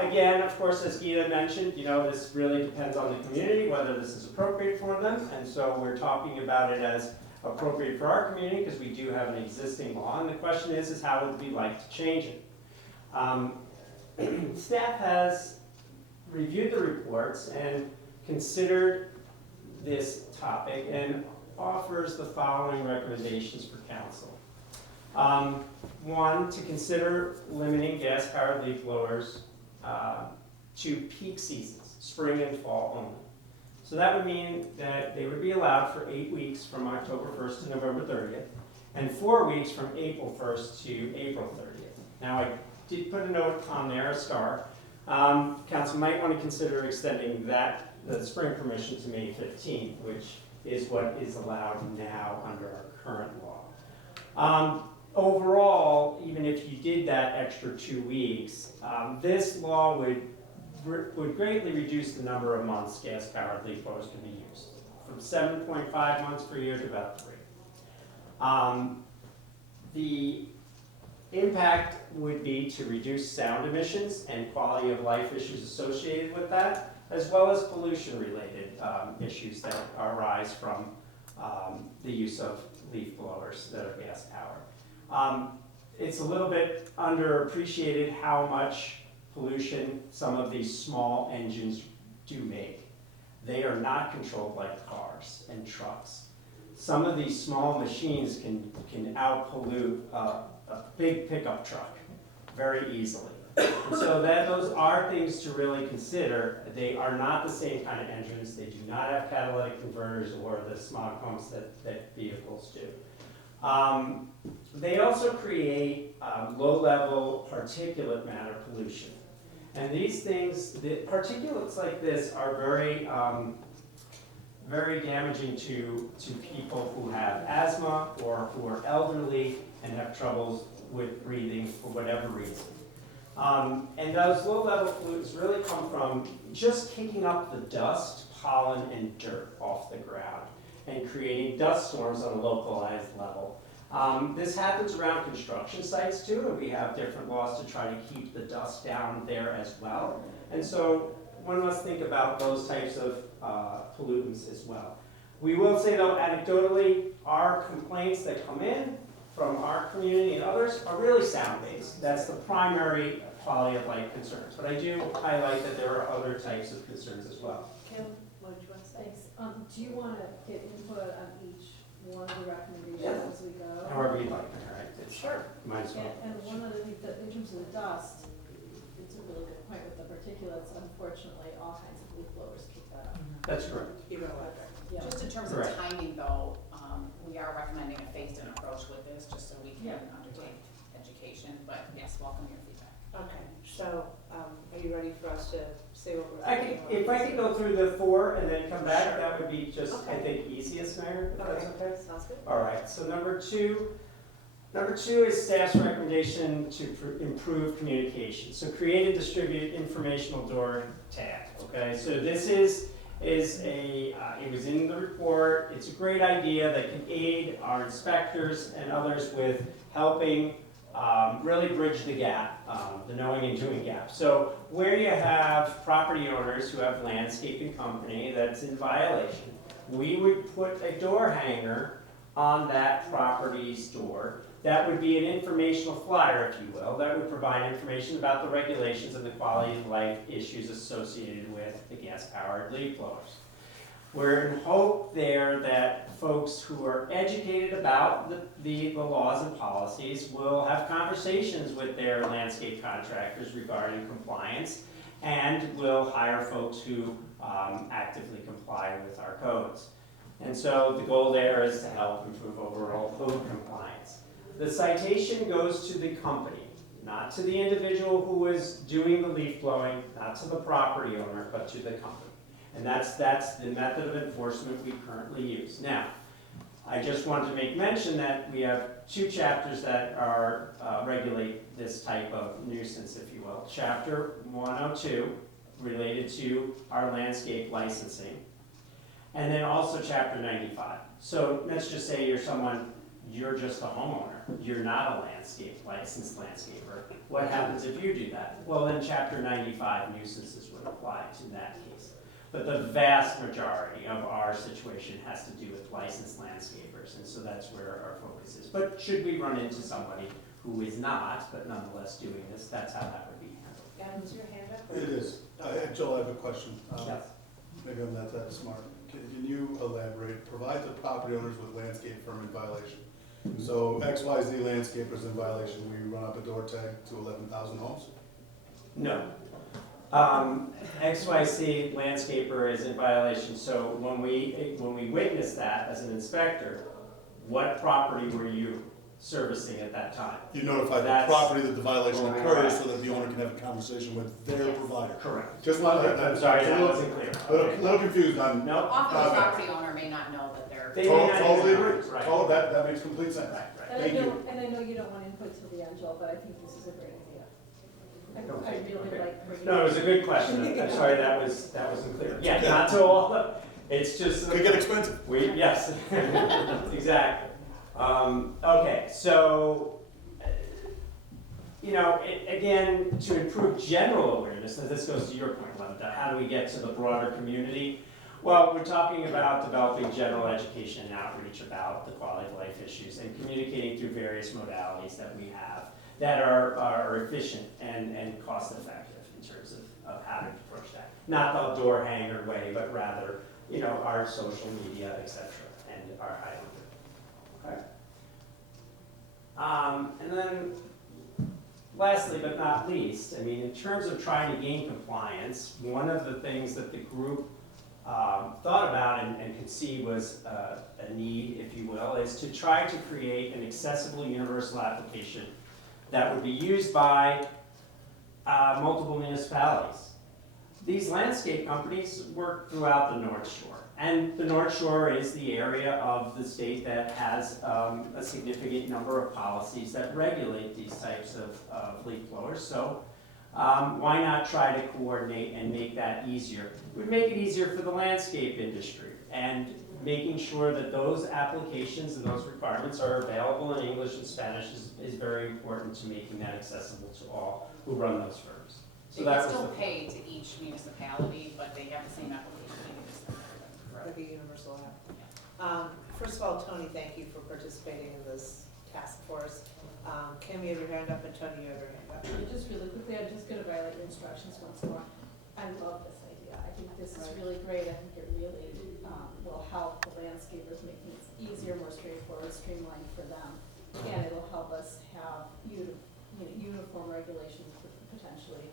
Again, of course, as Gita mentioned, this really depends on the community, whether this is appropriate for them, and so we're talking about it as appropriate for our community because we do have an existing law, and the question is how would we like to change it? Staff has reviewed the reports and considered this topic and offers the following recommendations for council. 1, to consider limiting gas-powered leaf blowers to peak seasons, spring and fall only. So that would mean that they would be allowed for 8 weeks from October 1st to November 30th, and 4 weeks from April 1st to April 30th. Now, I did put a note on there, a star. Council might want to consider extending the spring permission to May 15th, which is what is allowed now under our current law. Overall, even did that extra 2 weeks, this law would greatly reduce the number of months gas-powered leaf blowers can be used, from 7.5 months per year to about 3. The impact would be to reduce sound emissions and quality of life issues associated with that, as well as pollution-related issues that arise from the use of leaf blowers that are gas-powered. It's a little bit underappreciated how much pollution some of these small engines do make. They are not controlled like cars and trucks. Some of these small machines can out-pollute a big pickup truck very easily. And so those are things to really consider. They are not the same kind of engines. They do not have catalytic converters or the smog pumps that vehicles do. They also create low-level particulate matter pollution. And these things, the particulates like this are very, very damaging to people who have asthma or who are elderly and have troubles with breathing for whatever reason. And those low-level pollutants really come from just kicking up the dust, pollen, and dirt off the ground and creating dust storms on a localized level. This happens around construction sites too, and we have different laws to try to keep the dust down there as well. And so one must think about those types of pollutants as well. We will say though, anecdotally, our complaints that come in from our community and others are really sound-based. That's the primary quality of life concerns. But I do highlight that there are other types of concerns as well. Kim, what did you want to say? Thanks. Do you want to get input on each one of the recommendations Yeah. as we go? However you'd like, all right? Sure. Might as well. And one of the things that, in terms of the dust, it's a really good point with the particulates. Unfortunately, all kinds of leaf blowers kick that up. That's correct. Even electric. Yeah. Just in terms of Correct. timing though, we are recommending a phased-in approach with this, just so we can Yeah. undertake education, but yes, welcome your feedback. Okay, so, are you ready for us to say what we're I thinking? could, if I could go through the 4 and then come back, Sure. that would be just, I Okay. think, easiest, Mayor, if that's okay? Sounds good. All right, so number two is staff's recommendation to improve communication. So create and distribute informational door tag, okay? So this is it was in the report, it's a great idea that can aid our inspectors and others with helping really bridge the gap, the knowing and doing gap. So where you have property owners who have landscaping company that's in violation, we would put a door hanger on that property's door. That would be an informational flyer, if you will, that would provide information about the regulations and the quality of life issues associated with the gas-powered leaf blowers. We're in hope there that folks who are educated about the laws and policies will have conversations with their landscape contractors regarding compliance and will hire folks who actively comply with our codes. And so the goal there is to help improve overall code compliance. The citation goes to the company, not to the individual who is doing the leaf blowing, not to the property owner, but to the company. And that's the method of enforcement we currently use. Now, I just wanted to make mention that we have 2 chapters that are regulate this type of nuisance, if you will. Chapter 102, related to our landscape licensing, and then also Chapter 95. So let's just say you're just a homeowner. You're not a licensed landscaper. What happens if you do that? Well, then Chapter 95 nuisances would apply to that case. But the vast majority of our situation has to do with licensed landscapers, and so that's where our focus is. But should we run into somebody who is not, but nonetheless doing this, that's how that would be handled. Adam, is your hand up? It is. Joel, I have a question. Yes. Maybe I'm not that smart. Can you elaborate? Provide the property owners with landscape firm in violation. So XYZ landscapers in violation, we run up a door tag to 11,000 homes? No. XYC landscaper is in violation, so when we witness that as an inspector, what property were you servicing at that time? You notify the That's property that the violation occurs correct. so that the owner can have a conversation with their provider. Correct. Just wanted to, I'm sorry, that wasn't clear. little confused on. No, Often the Okay. property owner may not know that they're there. They may not Totally even- agree. Right. Oh, that makes complete sense. Right, right. And Thank you. and I know you don't want input till the end, Joel, but I think this is a great idea. I really Okay. like bringing. No, it was a good question. I'm sorry that wasn't clear. Yeah, not to all, it's just. Could get expensive. Yes, exactly. Okay, so, again, to improve general awareness, and this goes to your point, Linda, how do we get to the broader community? Well, we're talking about developing general education and outreach about the quality of life issues and communicating through various modalities that we have that are efficient and cost effective in terms of how to approach that. Not the door hanger way, but rather, our social media, et cetera, and our highlight. Okay. And then, lastly but not least, in terms of trying to gain compliance, one of the things that the group thought about and could see was a need, if you will, is to try to create an accessible universal application that would be used by multiple municipalities. These landscape companies work throughout the North Shore. And the North Shore is the area of the state that has a significant number of policies that regulate these types of leaf blowers. So why not try to coordinate and make that easier? It would make it easier for the landscape industry, and making sure that those applications and those requirements are available in English and Spanish is very important to making that accessible to all who run those firms. So They that can was still the pay to each municipality, but they have the same application fee to send everybody. Like a universal app. First of all, Tony, thank you for participating in this task force. Kim, you have your hand up, and Tony, you have your hand up. Just really quickly, I'm just gonna violate your instructions once more. I love this idea. I think this is really great. I think it really will help the landscapers, make things easier, more straightforward, streamlined for them. And it'll help us have uniform regulations for potentially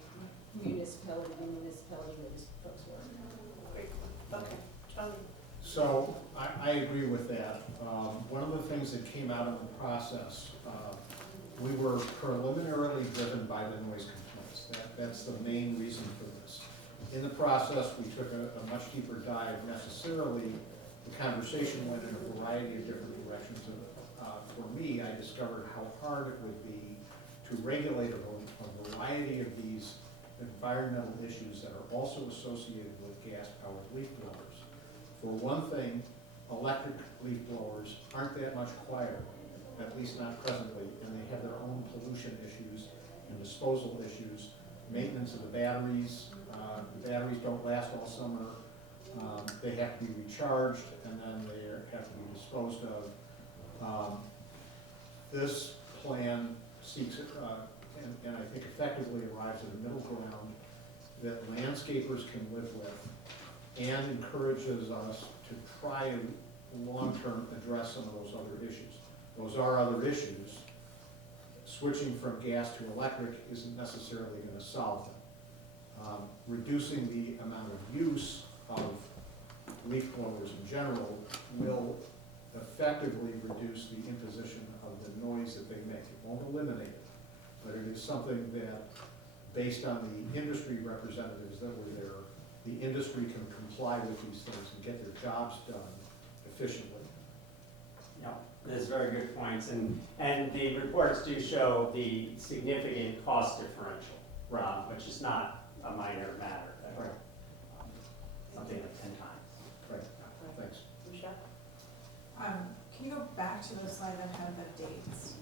municipality to municipality where these folks work. Great. Okay, Tony. So I agree with that. One of the things that came out of the process, we were preliminarily driven by the noise complaints. That's the main reason for this. In the process, we took a much deeper dive. Necessarily, the conversation went in a variety of different directions. And, for me, I discovered how hard it would be to regulate a variety of these environmental issues that are also associated with gas-powered leaf blowers. For one thing, electric leaf blowers aren't that much quieter, at least not presently, and they have their own pollution issues and disposal issues, maintenance of the batteries. The batteries don't last all summer. They have to be recharged, and then they have to be disposed of. This plan seeks, and I think effectively arrives at a middle ground that landscapers can live with, and encourages us to try and long-term address some of those other issues. Those are other issues. Switching from gas to electric isn't necessarily going to solve them. Reducing the amount of use of leaf blowers in general will effectively reduce the imposition of the noise that they make. It won't eliminate it, but it is something that, based on the industry representatives that were there, the industry can comply with these things and get their jobs done efficiently. Yeah, that's very good points, and the reports do show the significant cost differential, Rob, which is not a minor matter. Right. Something like 10 times. Right, thanks. Michelle? Can you go back to the slide that had the dates?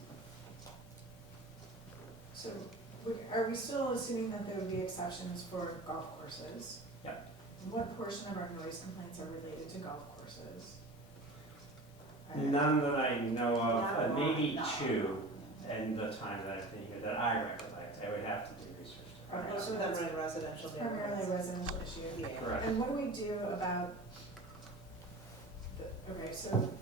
So, are we still assuming that there would be exceptions for golf courses? Yep. And what portion of our noise complaints are related to golf courses? None that I know Not a of, lot, maybe no. 2 in the time that I've been here that I recollect. I would have to do research. Alright, Most so of them that's are in residential it's primarily a neighborhoods. residential issue. Yeah. Correct. And what do we do about okay, so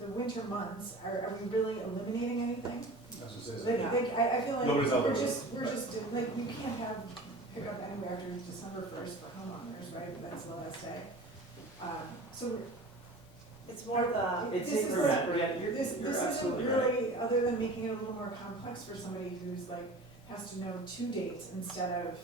the winter months, are we really eliminating anything? That's what it says. Like, I feel like Nobody's out we're there. just, like, you can't have pickup anywhere after December 1st for homeowners, right? That's the last day. So It's more the. It's this is incremental, yeah, you're this isn't absolutely right. really, other than making it a little more complex for somebody who's like, has to know 2 dates instead of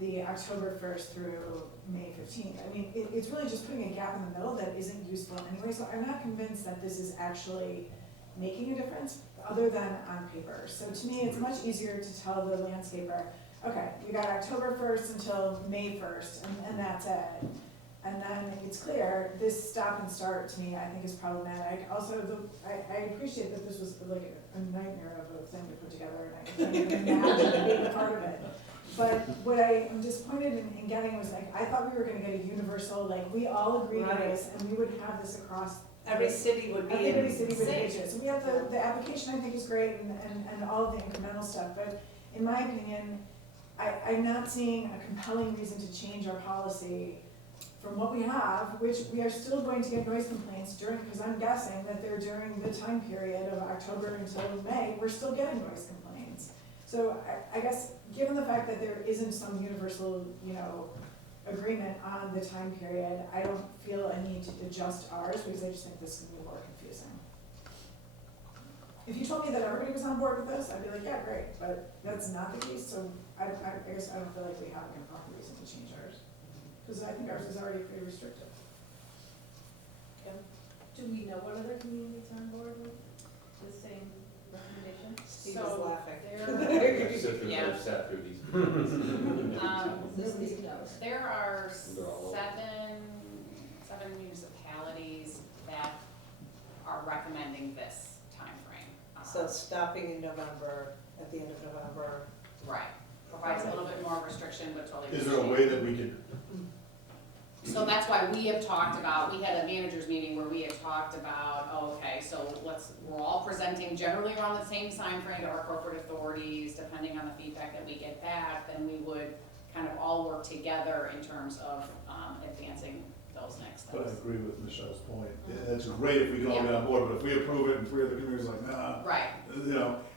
the October 1st through May 15th. I mean, it's really just putting a gap in the middle that isn't useful anyway, so I'm not convinced that this is actually making a difference other than on paper. So to me, it's much easier to tell the landscaper, okay, you got October 1st until May 1st, and that's it. And then it's clear, this stop and start to me, I think is problematic. Also, I appreciate that this was like a nightmare of a thing to put together, and I can't even imagine being a part of it. But what I am disappointed in getting was like, I thought we were gonna get a universal, like, we all agree to Right. this, and we would have this across. Every city would be in. Every city would engage it. So we have the application, I think is great, and all of the incremental stuff, but in my opinion, I'm not seeing a compelling reason to change our policy from what we have, which we are still going to get noise complaints during, because I'm guessing that they're during the time period of October until May, we're still getting noise complaints. So I guess, given the fact that there isn't some universal, agreement on the time period, I don't feel a need to adjust ours, because I just think this can be more confusing. If you told me that everybody was on board with this, I'd be like, yeah, great, but that's not the case, so I guess I don't feel like we have a compelling reason to change ours. Because I think ours is already pretty restrictive. Do we know what other communities are on board with the same recommendation? Steve is So, laughing. I've sat through these meetings. Nobody knows. There are They're all over. seven municipalities that are recommending this timeframe. So stopping in November, at the end of November. Right, provides a little bit more restriction, but totally. Is there a way that we could, So that's why we have talked about, we had a managers meeting where we had talked about, okay, so we're all presenting generally around the same time frame to our corporate authorities, depending on the feedback that we get back, then we would kind of all work together in terms of, advancing those next but I steps. agree with Michelle's point. Yeah, it's great if we can all get on board, but if we approve it and three other communities are like, nah, Right,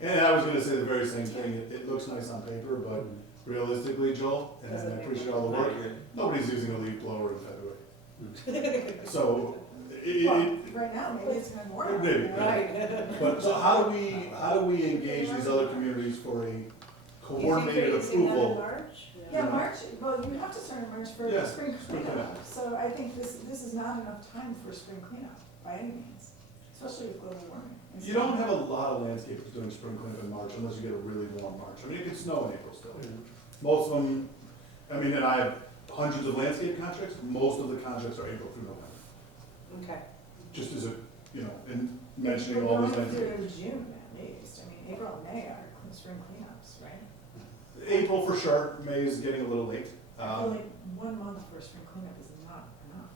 and I was gonna say the very same thing, it looks nice on paper, but realistically, Joel, and I appreciate all the work, nobody's using a leaf blower in February. So, Well, right now, maybe it's gonna work. maybe, Right. but so how do we engage these other communities for a coordinated approval? Yeah, March, well, you have to start in March for Yeah, spring spring cleanup. cleanup. So I think this is not enough time for spring cleanup, by any means, especially with global warming. You don't have a lot of landscapers doing spring cleanup in March unless you get a really warm March. I mean, it could snow in April still. Most of them, and I have hundreds of landscape contracts, most of the contracts are April through November. Okay. Just as a, in mentioning all these We're going landscape. through June at least, April and May are spring cleanups, right? April for sure, May is getting a little late. I feel like 1 month for spring cleanup is not enough.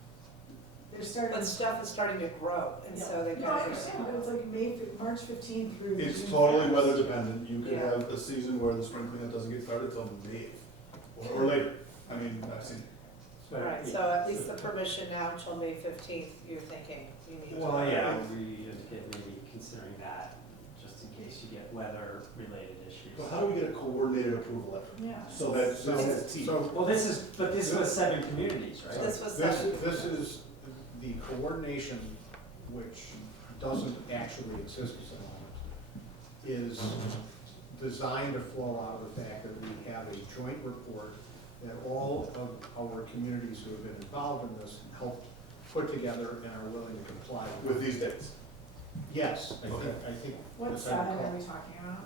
They're starting. But stuff is starting to grow, and so they No, I kind of. understand, but it's like March 15th through June. It's totally 1st. weather dependent. You could Yeah. have a season where the spring cleanup doesn't get started till May 8th or later. I've seen it. All right, so at least the permission now until May 15th, you're thinking you need to. Well, yeah, we indicate maybe considering that, just in case you get weather-related issues. So how do we get a coordinated approval effort? Yeah. So that this has teeth. Well, this was 7 communities, right? This was This, seven. this is the coordination, which doesn't actually exist at the moment, is designed to flow out of the fact that we have a joint report that all of our communities who have been involved in this helped put together and are willing to comply with. With these dates. Yes, I Okay. think. What as I seven recall. are we talking about?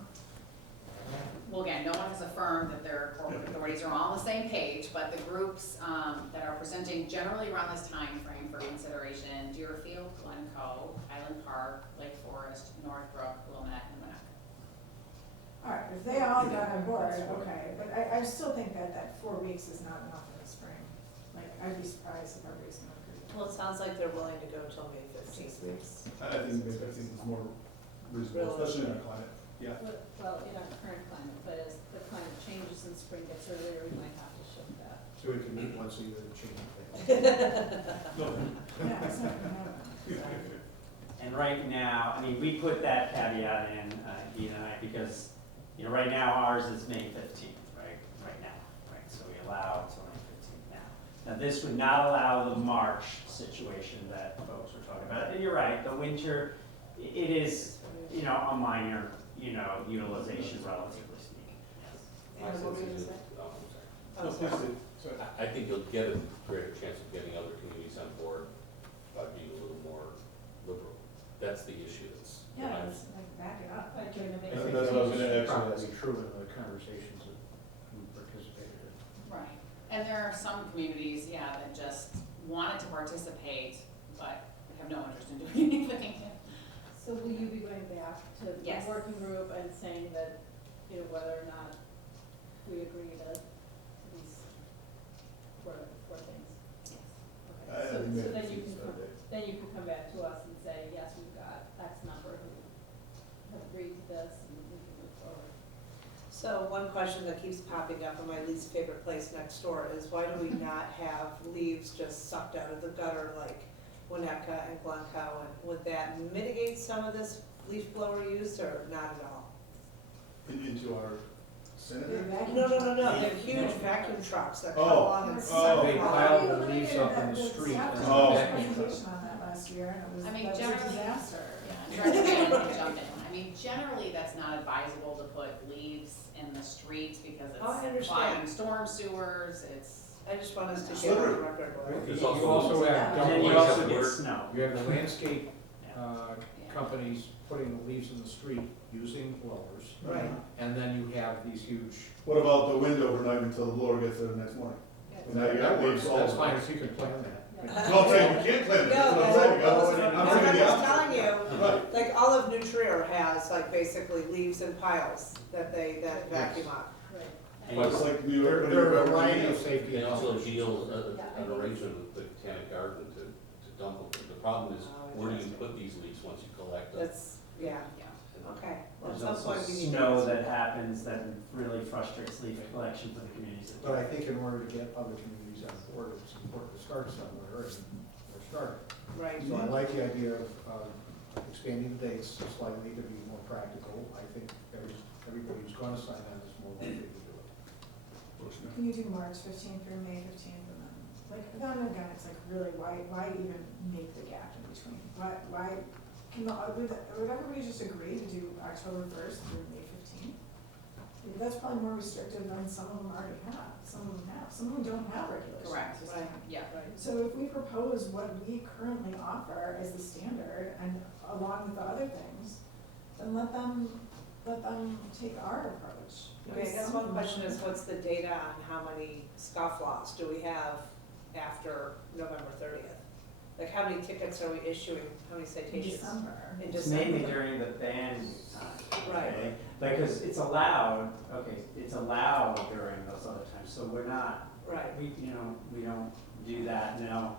well, again, no one has affirmed that their corporate authorities are all on the same page, but the groups, that are presenting generally around this time frame for consideration, Deerfield, Glencoe, Highland Park, Lake Forest, Northbrook, Wilmette, and Winnetka. All right, if they all got on board, okay, but I still think that 4 weeks is not enough in the spring. Like, I'd be surprised if everybody's gonna agree. Well, it sounds like they're willing to go until May 15th. 6 weeks. I think it's more reasonable, especially in our climate. Yeah. Well, in our current climate, but as the climate changes and spring gets earlier, we might have to shift that. So we can meet once a year to change things. Yeah, it's not gonna happen. And right now, we put that caveat in, Dean and I, because, right now ours is May 15th, right now, right? So we allow until May 15th now. Now, this would not allow the March situation that folks were talking about. And you're right, the winter, it is, a minor, utilization relatively speaking. Yes. And what were you gonna say? Oh, sorry. I think you'll get a greater chance of getting other communities on board by being a little more liberal. That's the issue that's. Yeah, let's like back it up. By doing the May That's what I was gonna actually Probably ask. true in the conversations that we participated in. Right, and there are some communities, yeah, that just wanted to participate, but have no interest in doing anything. So will you be going back to the Yes. working group and saying that, you know, whether or not we agree to these four things? I Okay, think so maybe then you it's can a come, day. then you can come back to us and say, yes, we've got X number who have agreed to this and we can move forward. So one question that keeps popping up in my least favorite place next door is why do we not have leaves just sucked out of the gutter like Winnetka and Glencoe? And would that mitigate some of this leaf blower use or not at all? Into our sanitary? No, they're huge vacuum trucks that come Oh. along and Oh. suck They them out. pile the leaves up in the street and Oh. Staff did a presentation on that last year, and it was, I mean, that was a generally- disaster. Yeah, and Director Van can jump in. I mean, generally, that's not advisable to put leaves in the street because Oh, I it's understand. clogging storm sewers, it's. I just want us to get on the record. Laura. There's You also have And then you dump- also get snow. you have the landscape Yeah. companies putting the leaves in the street using blowers. Right. And then you have these huge. What about the wind overnight until the blower gets there the next morning? And now you got leaves all That's over. fine if you can plan that. Yeah. No, I'm saying you can't plan it, that's what I'm saying. I'm I'm thinking the just opposite. telling you, Right. like all of New Trier has like basically leaves in piles that vacuum up. Right. And It's you- like New There York. there are a variety of safety. They also measures. deal, Yeah, an arrangement with the Botanic Garden to dump them. The problem is, where do you put these leaves once you collect them? That's, yeah, Yeah. okay. Well, at There's some also point we need to. snow that happens that really frustrates leaf collection for the communities. that do But I it. think in order to get other communities on board, it's important to start somewhere, and we're starting. Right. So I like the idea of expanding the dates slightly to be more practical. I think everybody who's gonna sign on is more likely to do it. Can you do March 15th through May 15th, and then, like, then again, it's like, really, why even make the gap in between? Why, would everybody just agree to do October 1st through May 15th? Maybe that's probably more restrictive than some of them already have, some of them don't have regulations. Correct. this Right. time. Yeah. So if we propose what we currently offer as the standard and along with the other things, then let them take our approach. Okay, I guess one question is, what's the data on how many scofflaws do we have after November 30th? Like, how many tickets are we issuing, how many In citations? December. In It's December. mainly during the band time. Right. okay? Because it's allowed during those other times, so we're not, Right. we don't do that now.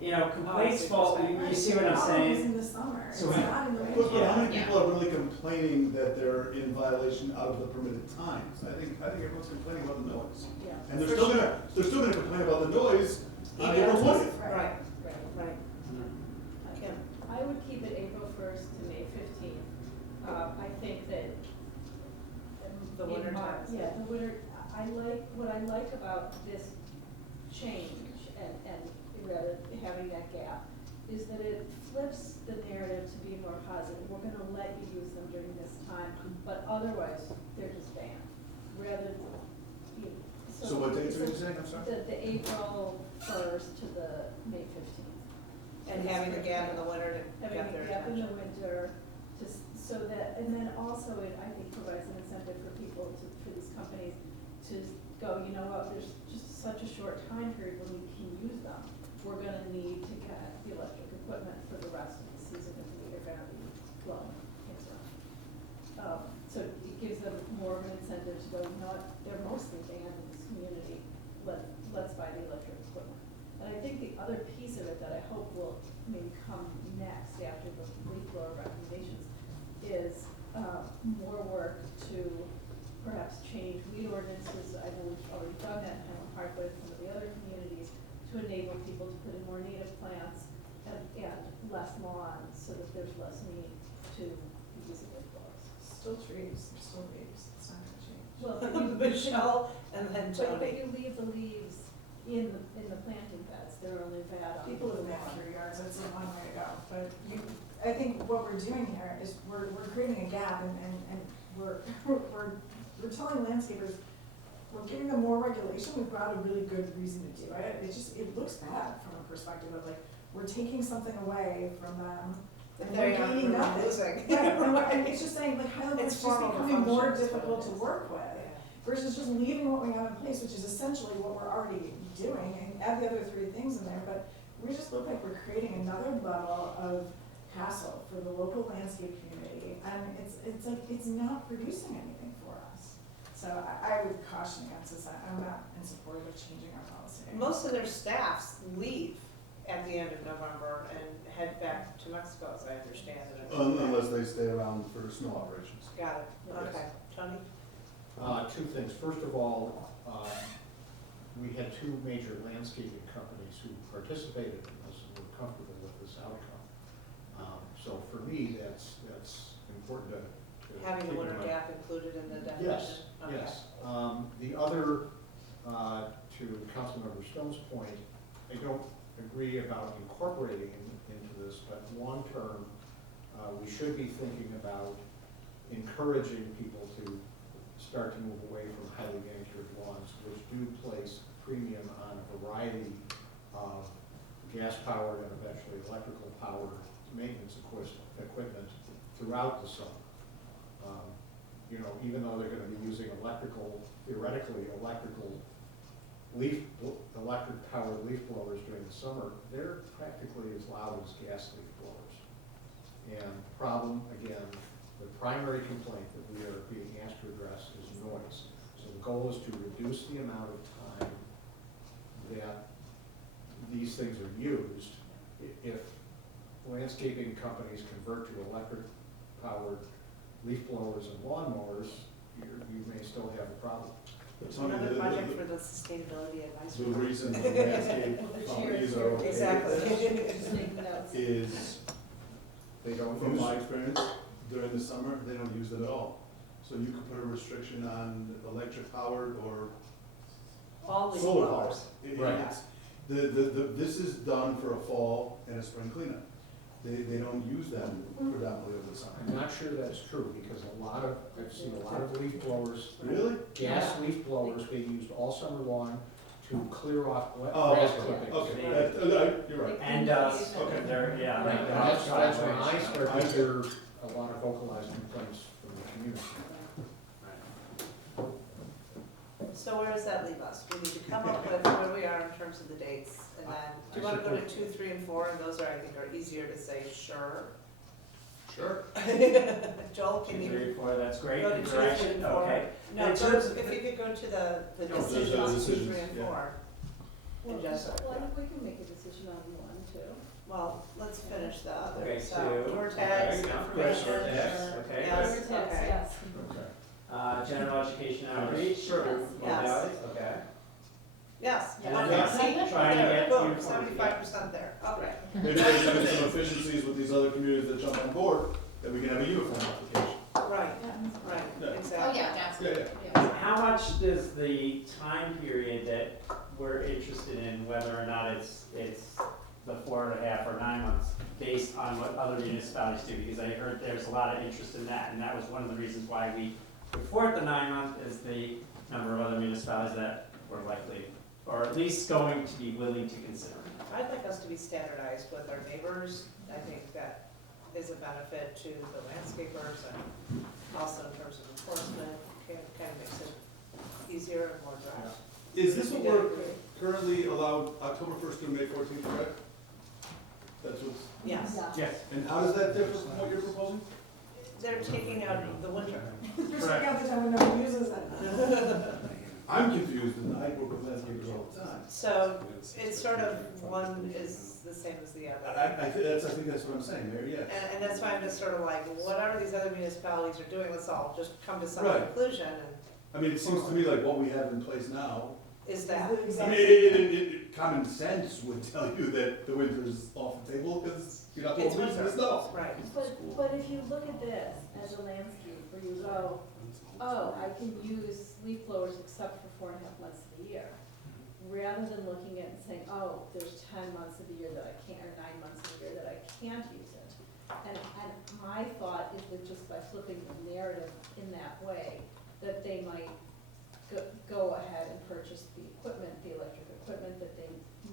You know, Oh, I complaints see what fall, you're saying. you see what I'm It's saying? in the summer, it's So not in the But winter. how many Yeah. people are really complaining that they're in violation out of the permitted times? I think everyone's complaining about the noise. Yeah. And they're For still sure. gonna complain about the noise on Even April if- 20th. Right, Right. right. Mhm. Kim? I would keep it April 1st to May 15th. I think that. The in winter Mar- times. Yeah, the winter, what I like about this change and rather having that gap is that it flips the narrative to be more positive. We're gonna let you use them during this time, but otherwise, they're just banned. Rather, So what dates are you saying, I'm sorry? The April 1st to the May 15th. And having the gap in the winter to Having get a their gap in the attention. winter, so that, and then also it, I think, provides an incentive for people for these companies to go, you know what, there's just such a short time period when we can use them. We're gonna need to get the electric equipment for the rest of the season if we are gonna be flowing. So it gives them more of an incentive to go, you know what, they're mostly banned in this community, let's buy the electric equipment. And I think the other piece of it that I hope will maybe come next after the leaf blower recommendations is more work to perhaps change weed ordinances. I know we've already done that in Highland Parkway with some of the other communities to enable people to put in more native plants and less lawns so that there's less need to be using leaf blowers. Still trees, they're still leaves, it's not gonna change. Well, but you, Michelle and then but Tony. you leave the leaves in the planting beds, they're only bad on. People the in lawn. manicure yards, that's a long way to go, but I think what we're doing here is we're creating a gap and we're telling landscapers, we're giving them more regulation, we've got a really good reason to do it. It looks bad from a perspective of like, we're taking something away from them. And There they're you are, gaining we're nothing. losing. And it's just saying, like, Highland Park's It's just formal becoming more functions, but difficult it to is. work with. Versus just leaving what we have in place, which is essentially what we're already doing, and add the other three things in there, but we just look like we're creating another level of hassle for the local landscape community, and it's like, it's not producing anything for us. So I would caution against this, I'm not in support of changing our policy. Most of their staffs leave at the end of November and head back to Mexico, as I understand it. Unless they stay around for snow operations. Got it, okay. Tony? Two things. First of all, we had two major landscaping companies who participated in this and were comfortable with this outcome. So for me, that's important to Having the keep in winter mind. gap included in the definition? Yes, Okay. yes. The other, to Councilmember Stone's point, I don't agree about incorporating into this, but long term, we should be thinking about encouraging people to start to move away from highly manicured lawns, which do place a premium on a variety of gas-powered and eventually electrical powered maintenance equipment throughout the summer. You know, even though they're gonna be using theoretically electric powered leaf blowers during the summer, they're practically as loud as gas leaf blowers. And the problem, again, the primary complaint that we are being asked to address is noise. So the goal is to reduce the amount of time that these things are used. If landscaping companies convert to electric powered leaf blowers and lawn mowers, you may still have a problem. But Tony, Another the- project the- for the sustainability advisory. The reason the landscape companies are okay with Exactly. this Just taking notes. is, They don't from my use, experience, during the summer, they don't use them at all. So you could put a restriction on electric powered or All leaf solar blowers. powered. Right. It's- this is done for a fall and a spring cleanup. They don't use them predominantly over the summer. I'm not sure that's true, because I've seen a lot of leaf blowers, Really? gas leaf blowers being used all summer long to clear off Oh, grass okay, clippings. okay, you're right. And, Okay. they're, yeah. Right, they're and that's when I driveways. start to hear a lot of vocalized complaints from the community. So where does that leave us? We need to come up with where we are in terms of the dates, and then, do you wanna go to 2, 3, and 4, and those are, I think, are easier to say, sure. Sure. Joel, can 2, you 3, 4, that's great. go to 2, 3, Direction, and 4? okay. No, In go- terms of- if you could go to the No, those are decision on 2, decisions, 3, and yeah. 4. Well, And Jessica. I think we can make a decision on one, too. Well, let's finish the other, Okay, so, 2. door tags, Okay, yeah, information. door tags, okay. Yes, Whatever it takes, okay. yes. Okay. General education outreach. Sure. Modalities, okay. Yes, Yeah. okay, Yeah. see, Trying to there, get boom, uniform, 75% there, okay. Maybe there's been some efficiencies with these other communities that jump on board, that we can have a uniform application. Right, Yeah. right, Yeah. exactly. Oh, yeah, absolutely. Yeah, How much does the time period that we're interested in, whether or not it's the 4.5 or 9 months, based on what other municipalities do? Because I heard there's a lot of interest in that, and that was one of the reasons why we put forth the 9 month, is the number of other municipalities that were likely, or at least going to be willing to consider it. I'd like us to be standardized with our neighbors. I think that is a benefit to the landscapers and also in terms of enforcement, kind of makes it easier and more dry. Is this what we're currently allowed October 1st through May 14th, correct? That's what's, Yes, Yeah. Yes. and how does that differ from what you're proposing? they're taking out the winter. Just take out the time when no one uses it. I'm confused, and I work with landscapers all the time. So it's sort of, one is the same as the other. I think that's what I'm saying, Mary, yeah. And that's why I'm just sort of like, whatever these other municipalities are doing, let's all just come to some Right. conclusion, and I mean, it seems to me like what we have in place now, is that. I mean, common sense would tell you that the winter's off the table, because you're not It's supposed to use the winter, snow. right. But if you look at this as a landscape, where you go, oh, I can use leaf blowers except for 4.5 months of the year, rather than looking at it and saying, oh, there's 10 months of the year that I can't, or 9 months of the year that I can't use it. And my thought is that just by flipping the narrative in that way, that they might go ahead and purchase the equipment, the electric equipment that they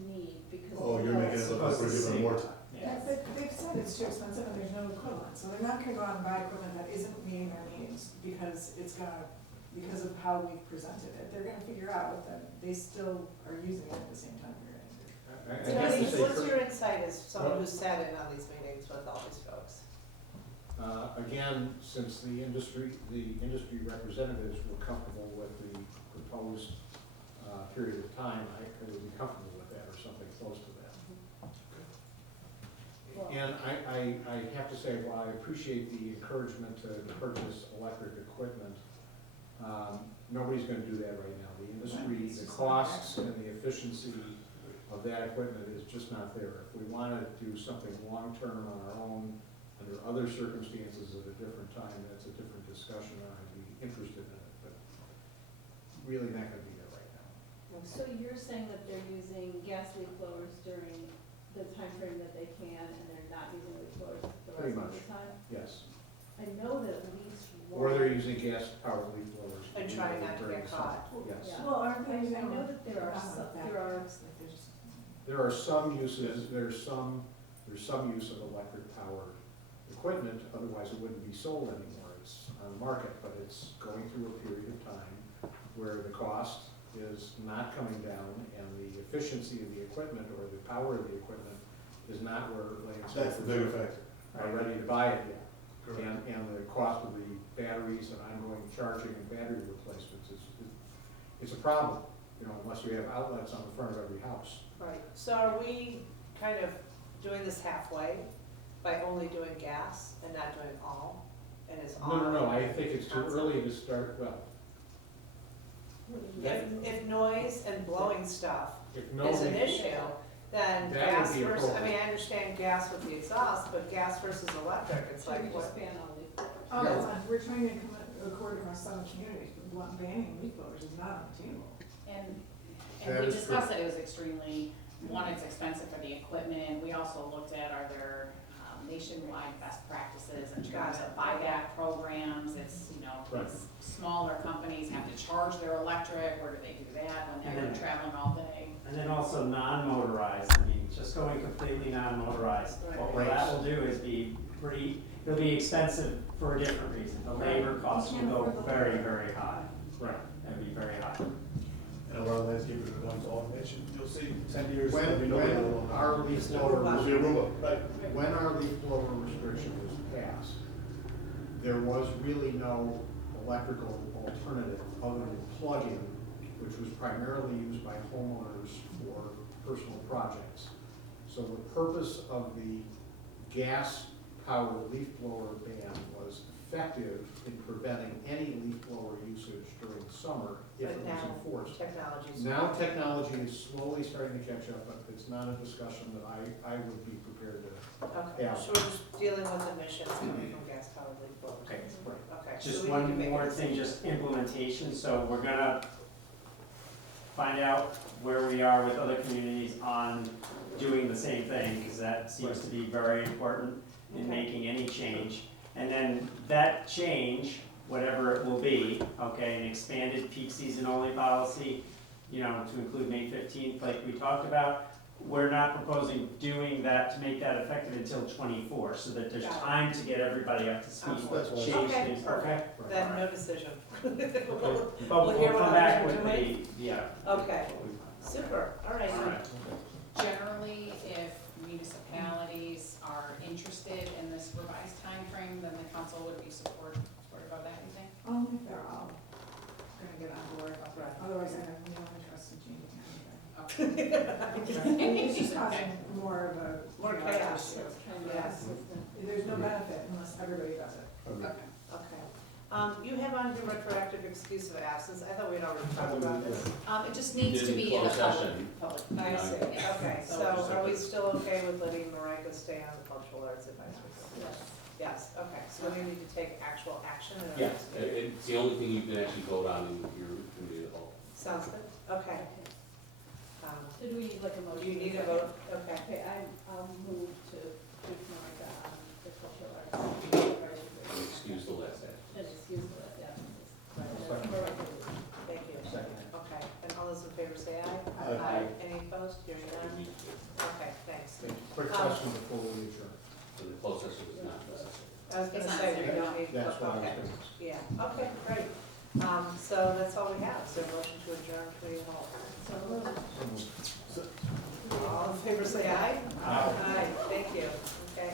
need because. Oh, they you're know making it's it look like we're giving them more time. Yeah, but they've said it's too expensive and there's no equivalent, so they're not gonna go out and buy equipment that isn't meeting their needs because because of how we've presented it. They're gonna figure out that they still are using it at the same time period. I So have to Denise, say, what's your insight as someone who's sat in on these meetings with all these folks? again, since the industry representatives were comfortable with the proposed period of time, I would be comfortable with that or something close to that. And I have to say, while I appreciate the encouragement to purchase electric equipment, nobody's gonna do that right now. The industry, the costs and the efficiency of that equipment is just not there. If we wanna do something long-term on our own, under other circumstances at a different time, that's a different discussion, and I'd be interested in it, but really not gonna be there right now. So you're saying that they're using gas leak blowers during the time frame that they can, and they're not using leak blowers the Pretty rest of much. the time? Yes. I know that at least one. Or they're using gas-powered leaf blowers. And trying not to during get the summer. caught. Yes. Yeah. Well, aren't I they using? know that there are some, there are, There are some uses, there's some use of electric powered equipment, otherwise it wouldn't be sold anymore. It's on the market, but it's going through a period of time where the cost is not coming down and the efficiency of the equipment or the power of the equipment is not where That's the landscapers bigger factor. are ready to buy it yet. And the cost of the batteries and ongoing charging and battery replacements it's a problem, you know, unless you have outlets on the front of every house. Right, so are we kind of doing this halfway by only doing gas and not doing all? And is all? No, I think it's too early to start, well, If noise and blowing stuff if no, is an issue, then That would gas be versus, I mean, appropriate. I understand gas with the exhaust, but gas versus electric, it's should like we what? just ban all leak blowers? Oh, that's fine. We're trying to accord across some communities, but banning leaf blowers is not on the table. And That we is discussed that it was extremely, one, it's expensive for the equipment. We also looked at, are there nationwide best practices in terms of buyback programs? It's, you know, Right. these smaller companies have to charge their electric, where do they do that when they're traveling all day? And then also non-motorized, I mean, just going completely non-motorized. What that will do is be it'll be expensive for a different reason. The labor costs will go very, very high. right. It'll be very high. And a lot of landscapers are going to automation. You'll see 10 years. there'll be When nobody that will- our leaf It'll be a blower, Roomba, right? when our leaf blower restriction was passed, there was really no electrical alternative other than plug-in, which was primarily used by homeowners for personal projects. So the purpose of the gas-powered leaf blower ban was effective in preventing any leaf blower usage during the summer if it But was now enforced. technology's. Now technology is slowly starting to catch up, but it's not a discussion that I would be prepared to. Okay, Yeah. so we're just dealing with emissions coming from gas powered leaf blowers. Okay. Okay. so Just we need to one make a more thing, decision. just implementation, so we're gonna find out where we are with other communities on doing the same thing, because that seems to be very important in Okay. making any change. And then that change, whatever it will be, okay, an expanded peak season only policy, you know, to include May 15th, like we talked about, we're not proposing doing that to make that effective until 24, so that there's Got it. time to get everybody up to speed, Absolutely. change Okay, things, perfect. okay? Then no decision. But We'll we'll hear what come back others are with the, yeah. Okay. what we- Super, all right. All right. Generally, if municipalities are interested in this revised timeframe, then the council would be supportive of that, you think? Only if they're all gonna get on board, otherwise I have no interest in changing anything. It's just causing more of a. More chaos. It's kind of Yes. consistent. There's no benefit unless everybody does it. Okay. You have on here retroactive excuse of absence. I thought we'd already talked about this. It just needs to Did be in a closed public, session. public. I see, Yeah. okay, So so just are we like- still okay with letting Marika stay on the cultural arts advisory? Yes. Yes, okay, so we need to take actual action in our Yeah, next meeting. it's the only thing you can actually vote on in your committee of the whole. Sounds good, okay. So do we need like a Do motion? you need a vote? Okay. Okay, I'll move to put Marika on the cultural arts. advisory Excuse the last act. And excuse that, yeah. Thank you. question before we adjourn. So the closed session is not necessary. I was gonna It's not say, we necessary. don't need, That's what I was okay, thinking. yeah, okay, great. So that's all we have, so motion to adjourn committee of the whole. So moved. All in favor, say aye. Aye. Aye, thank you, okay.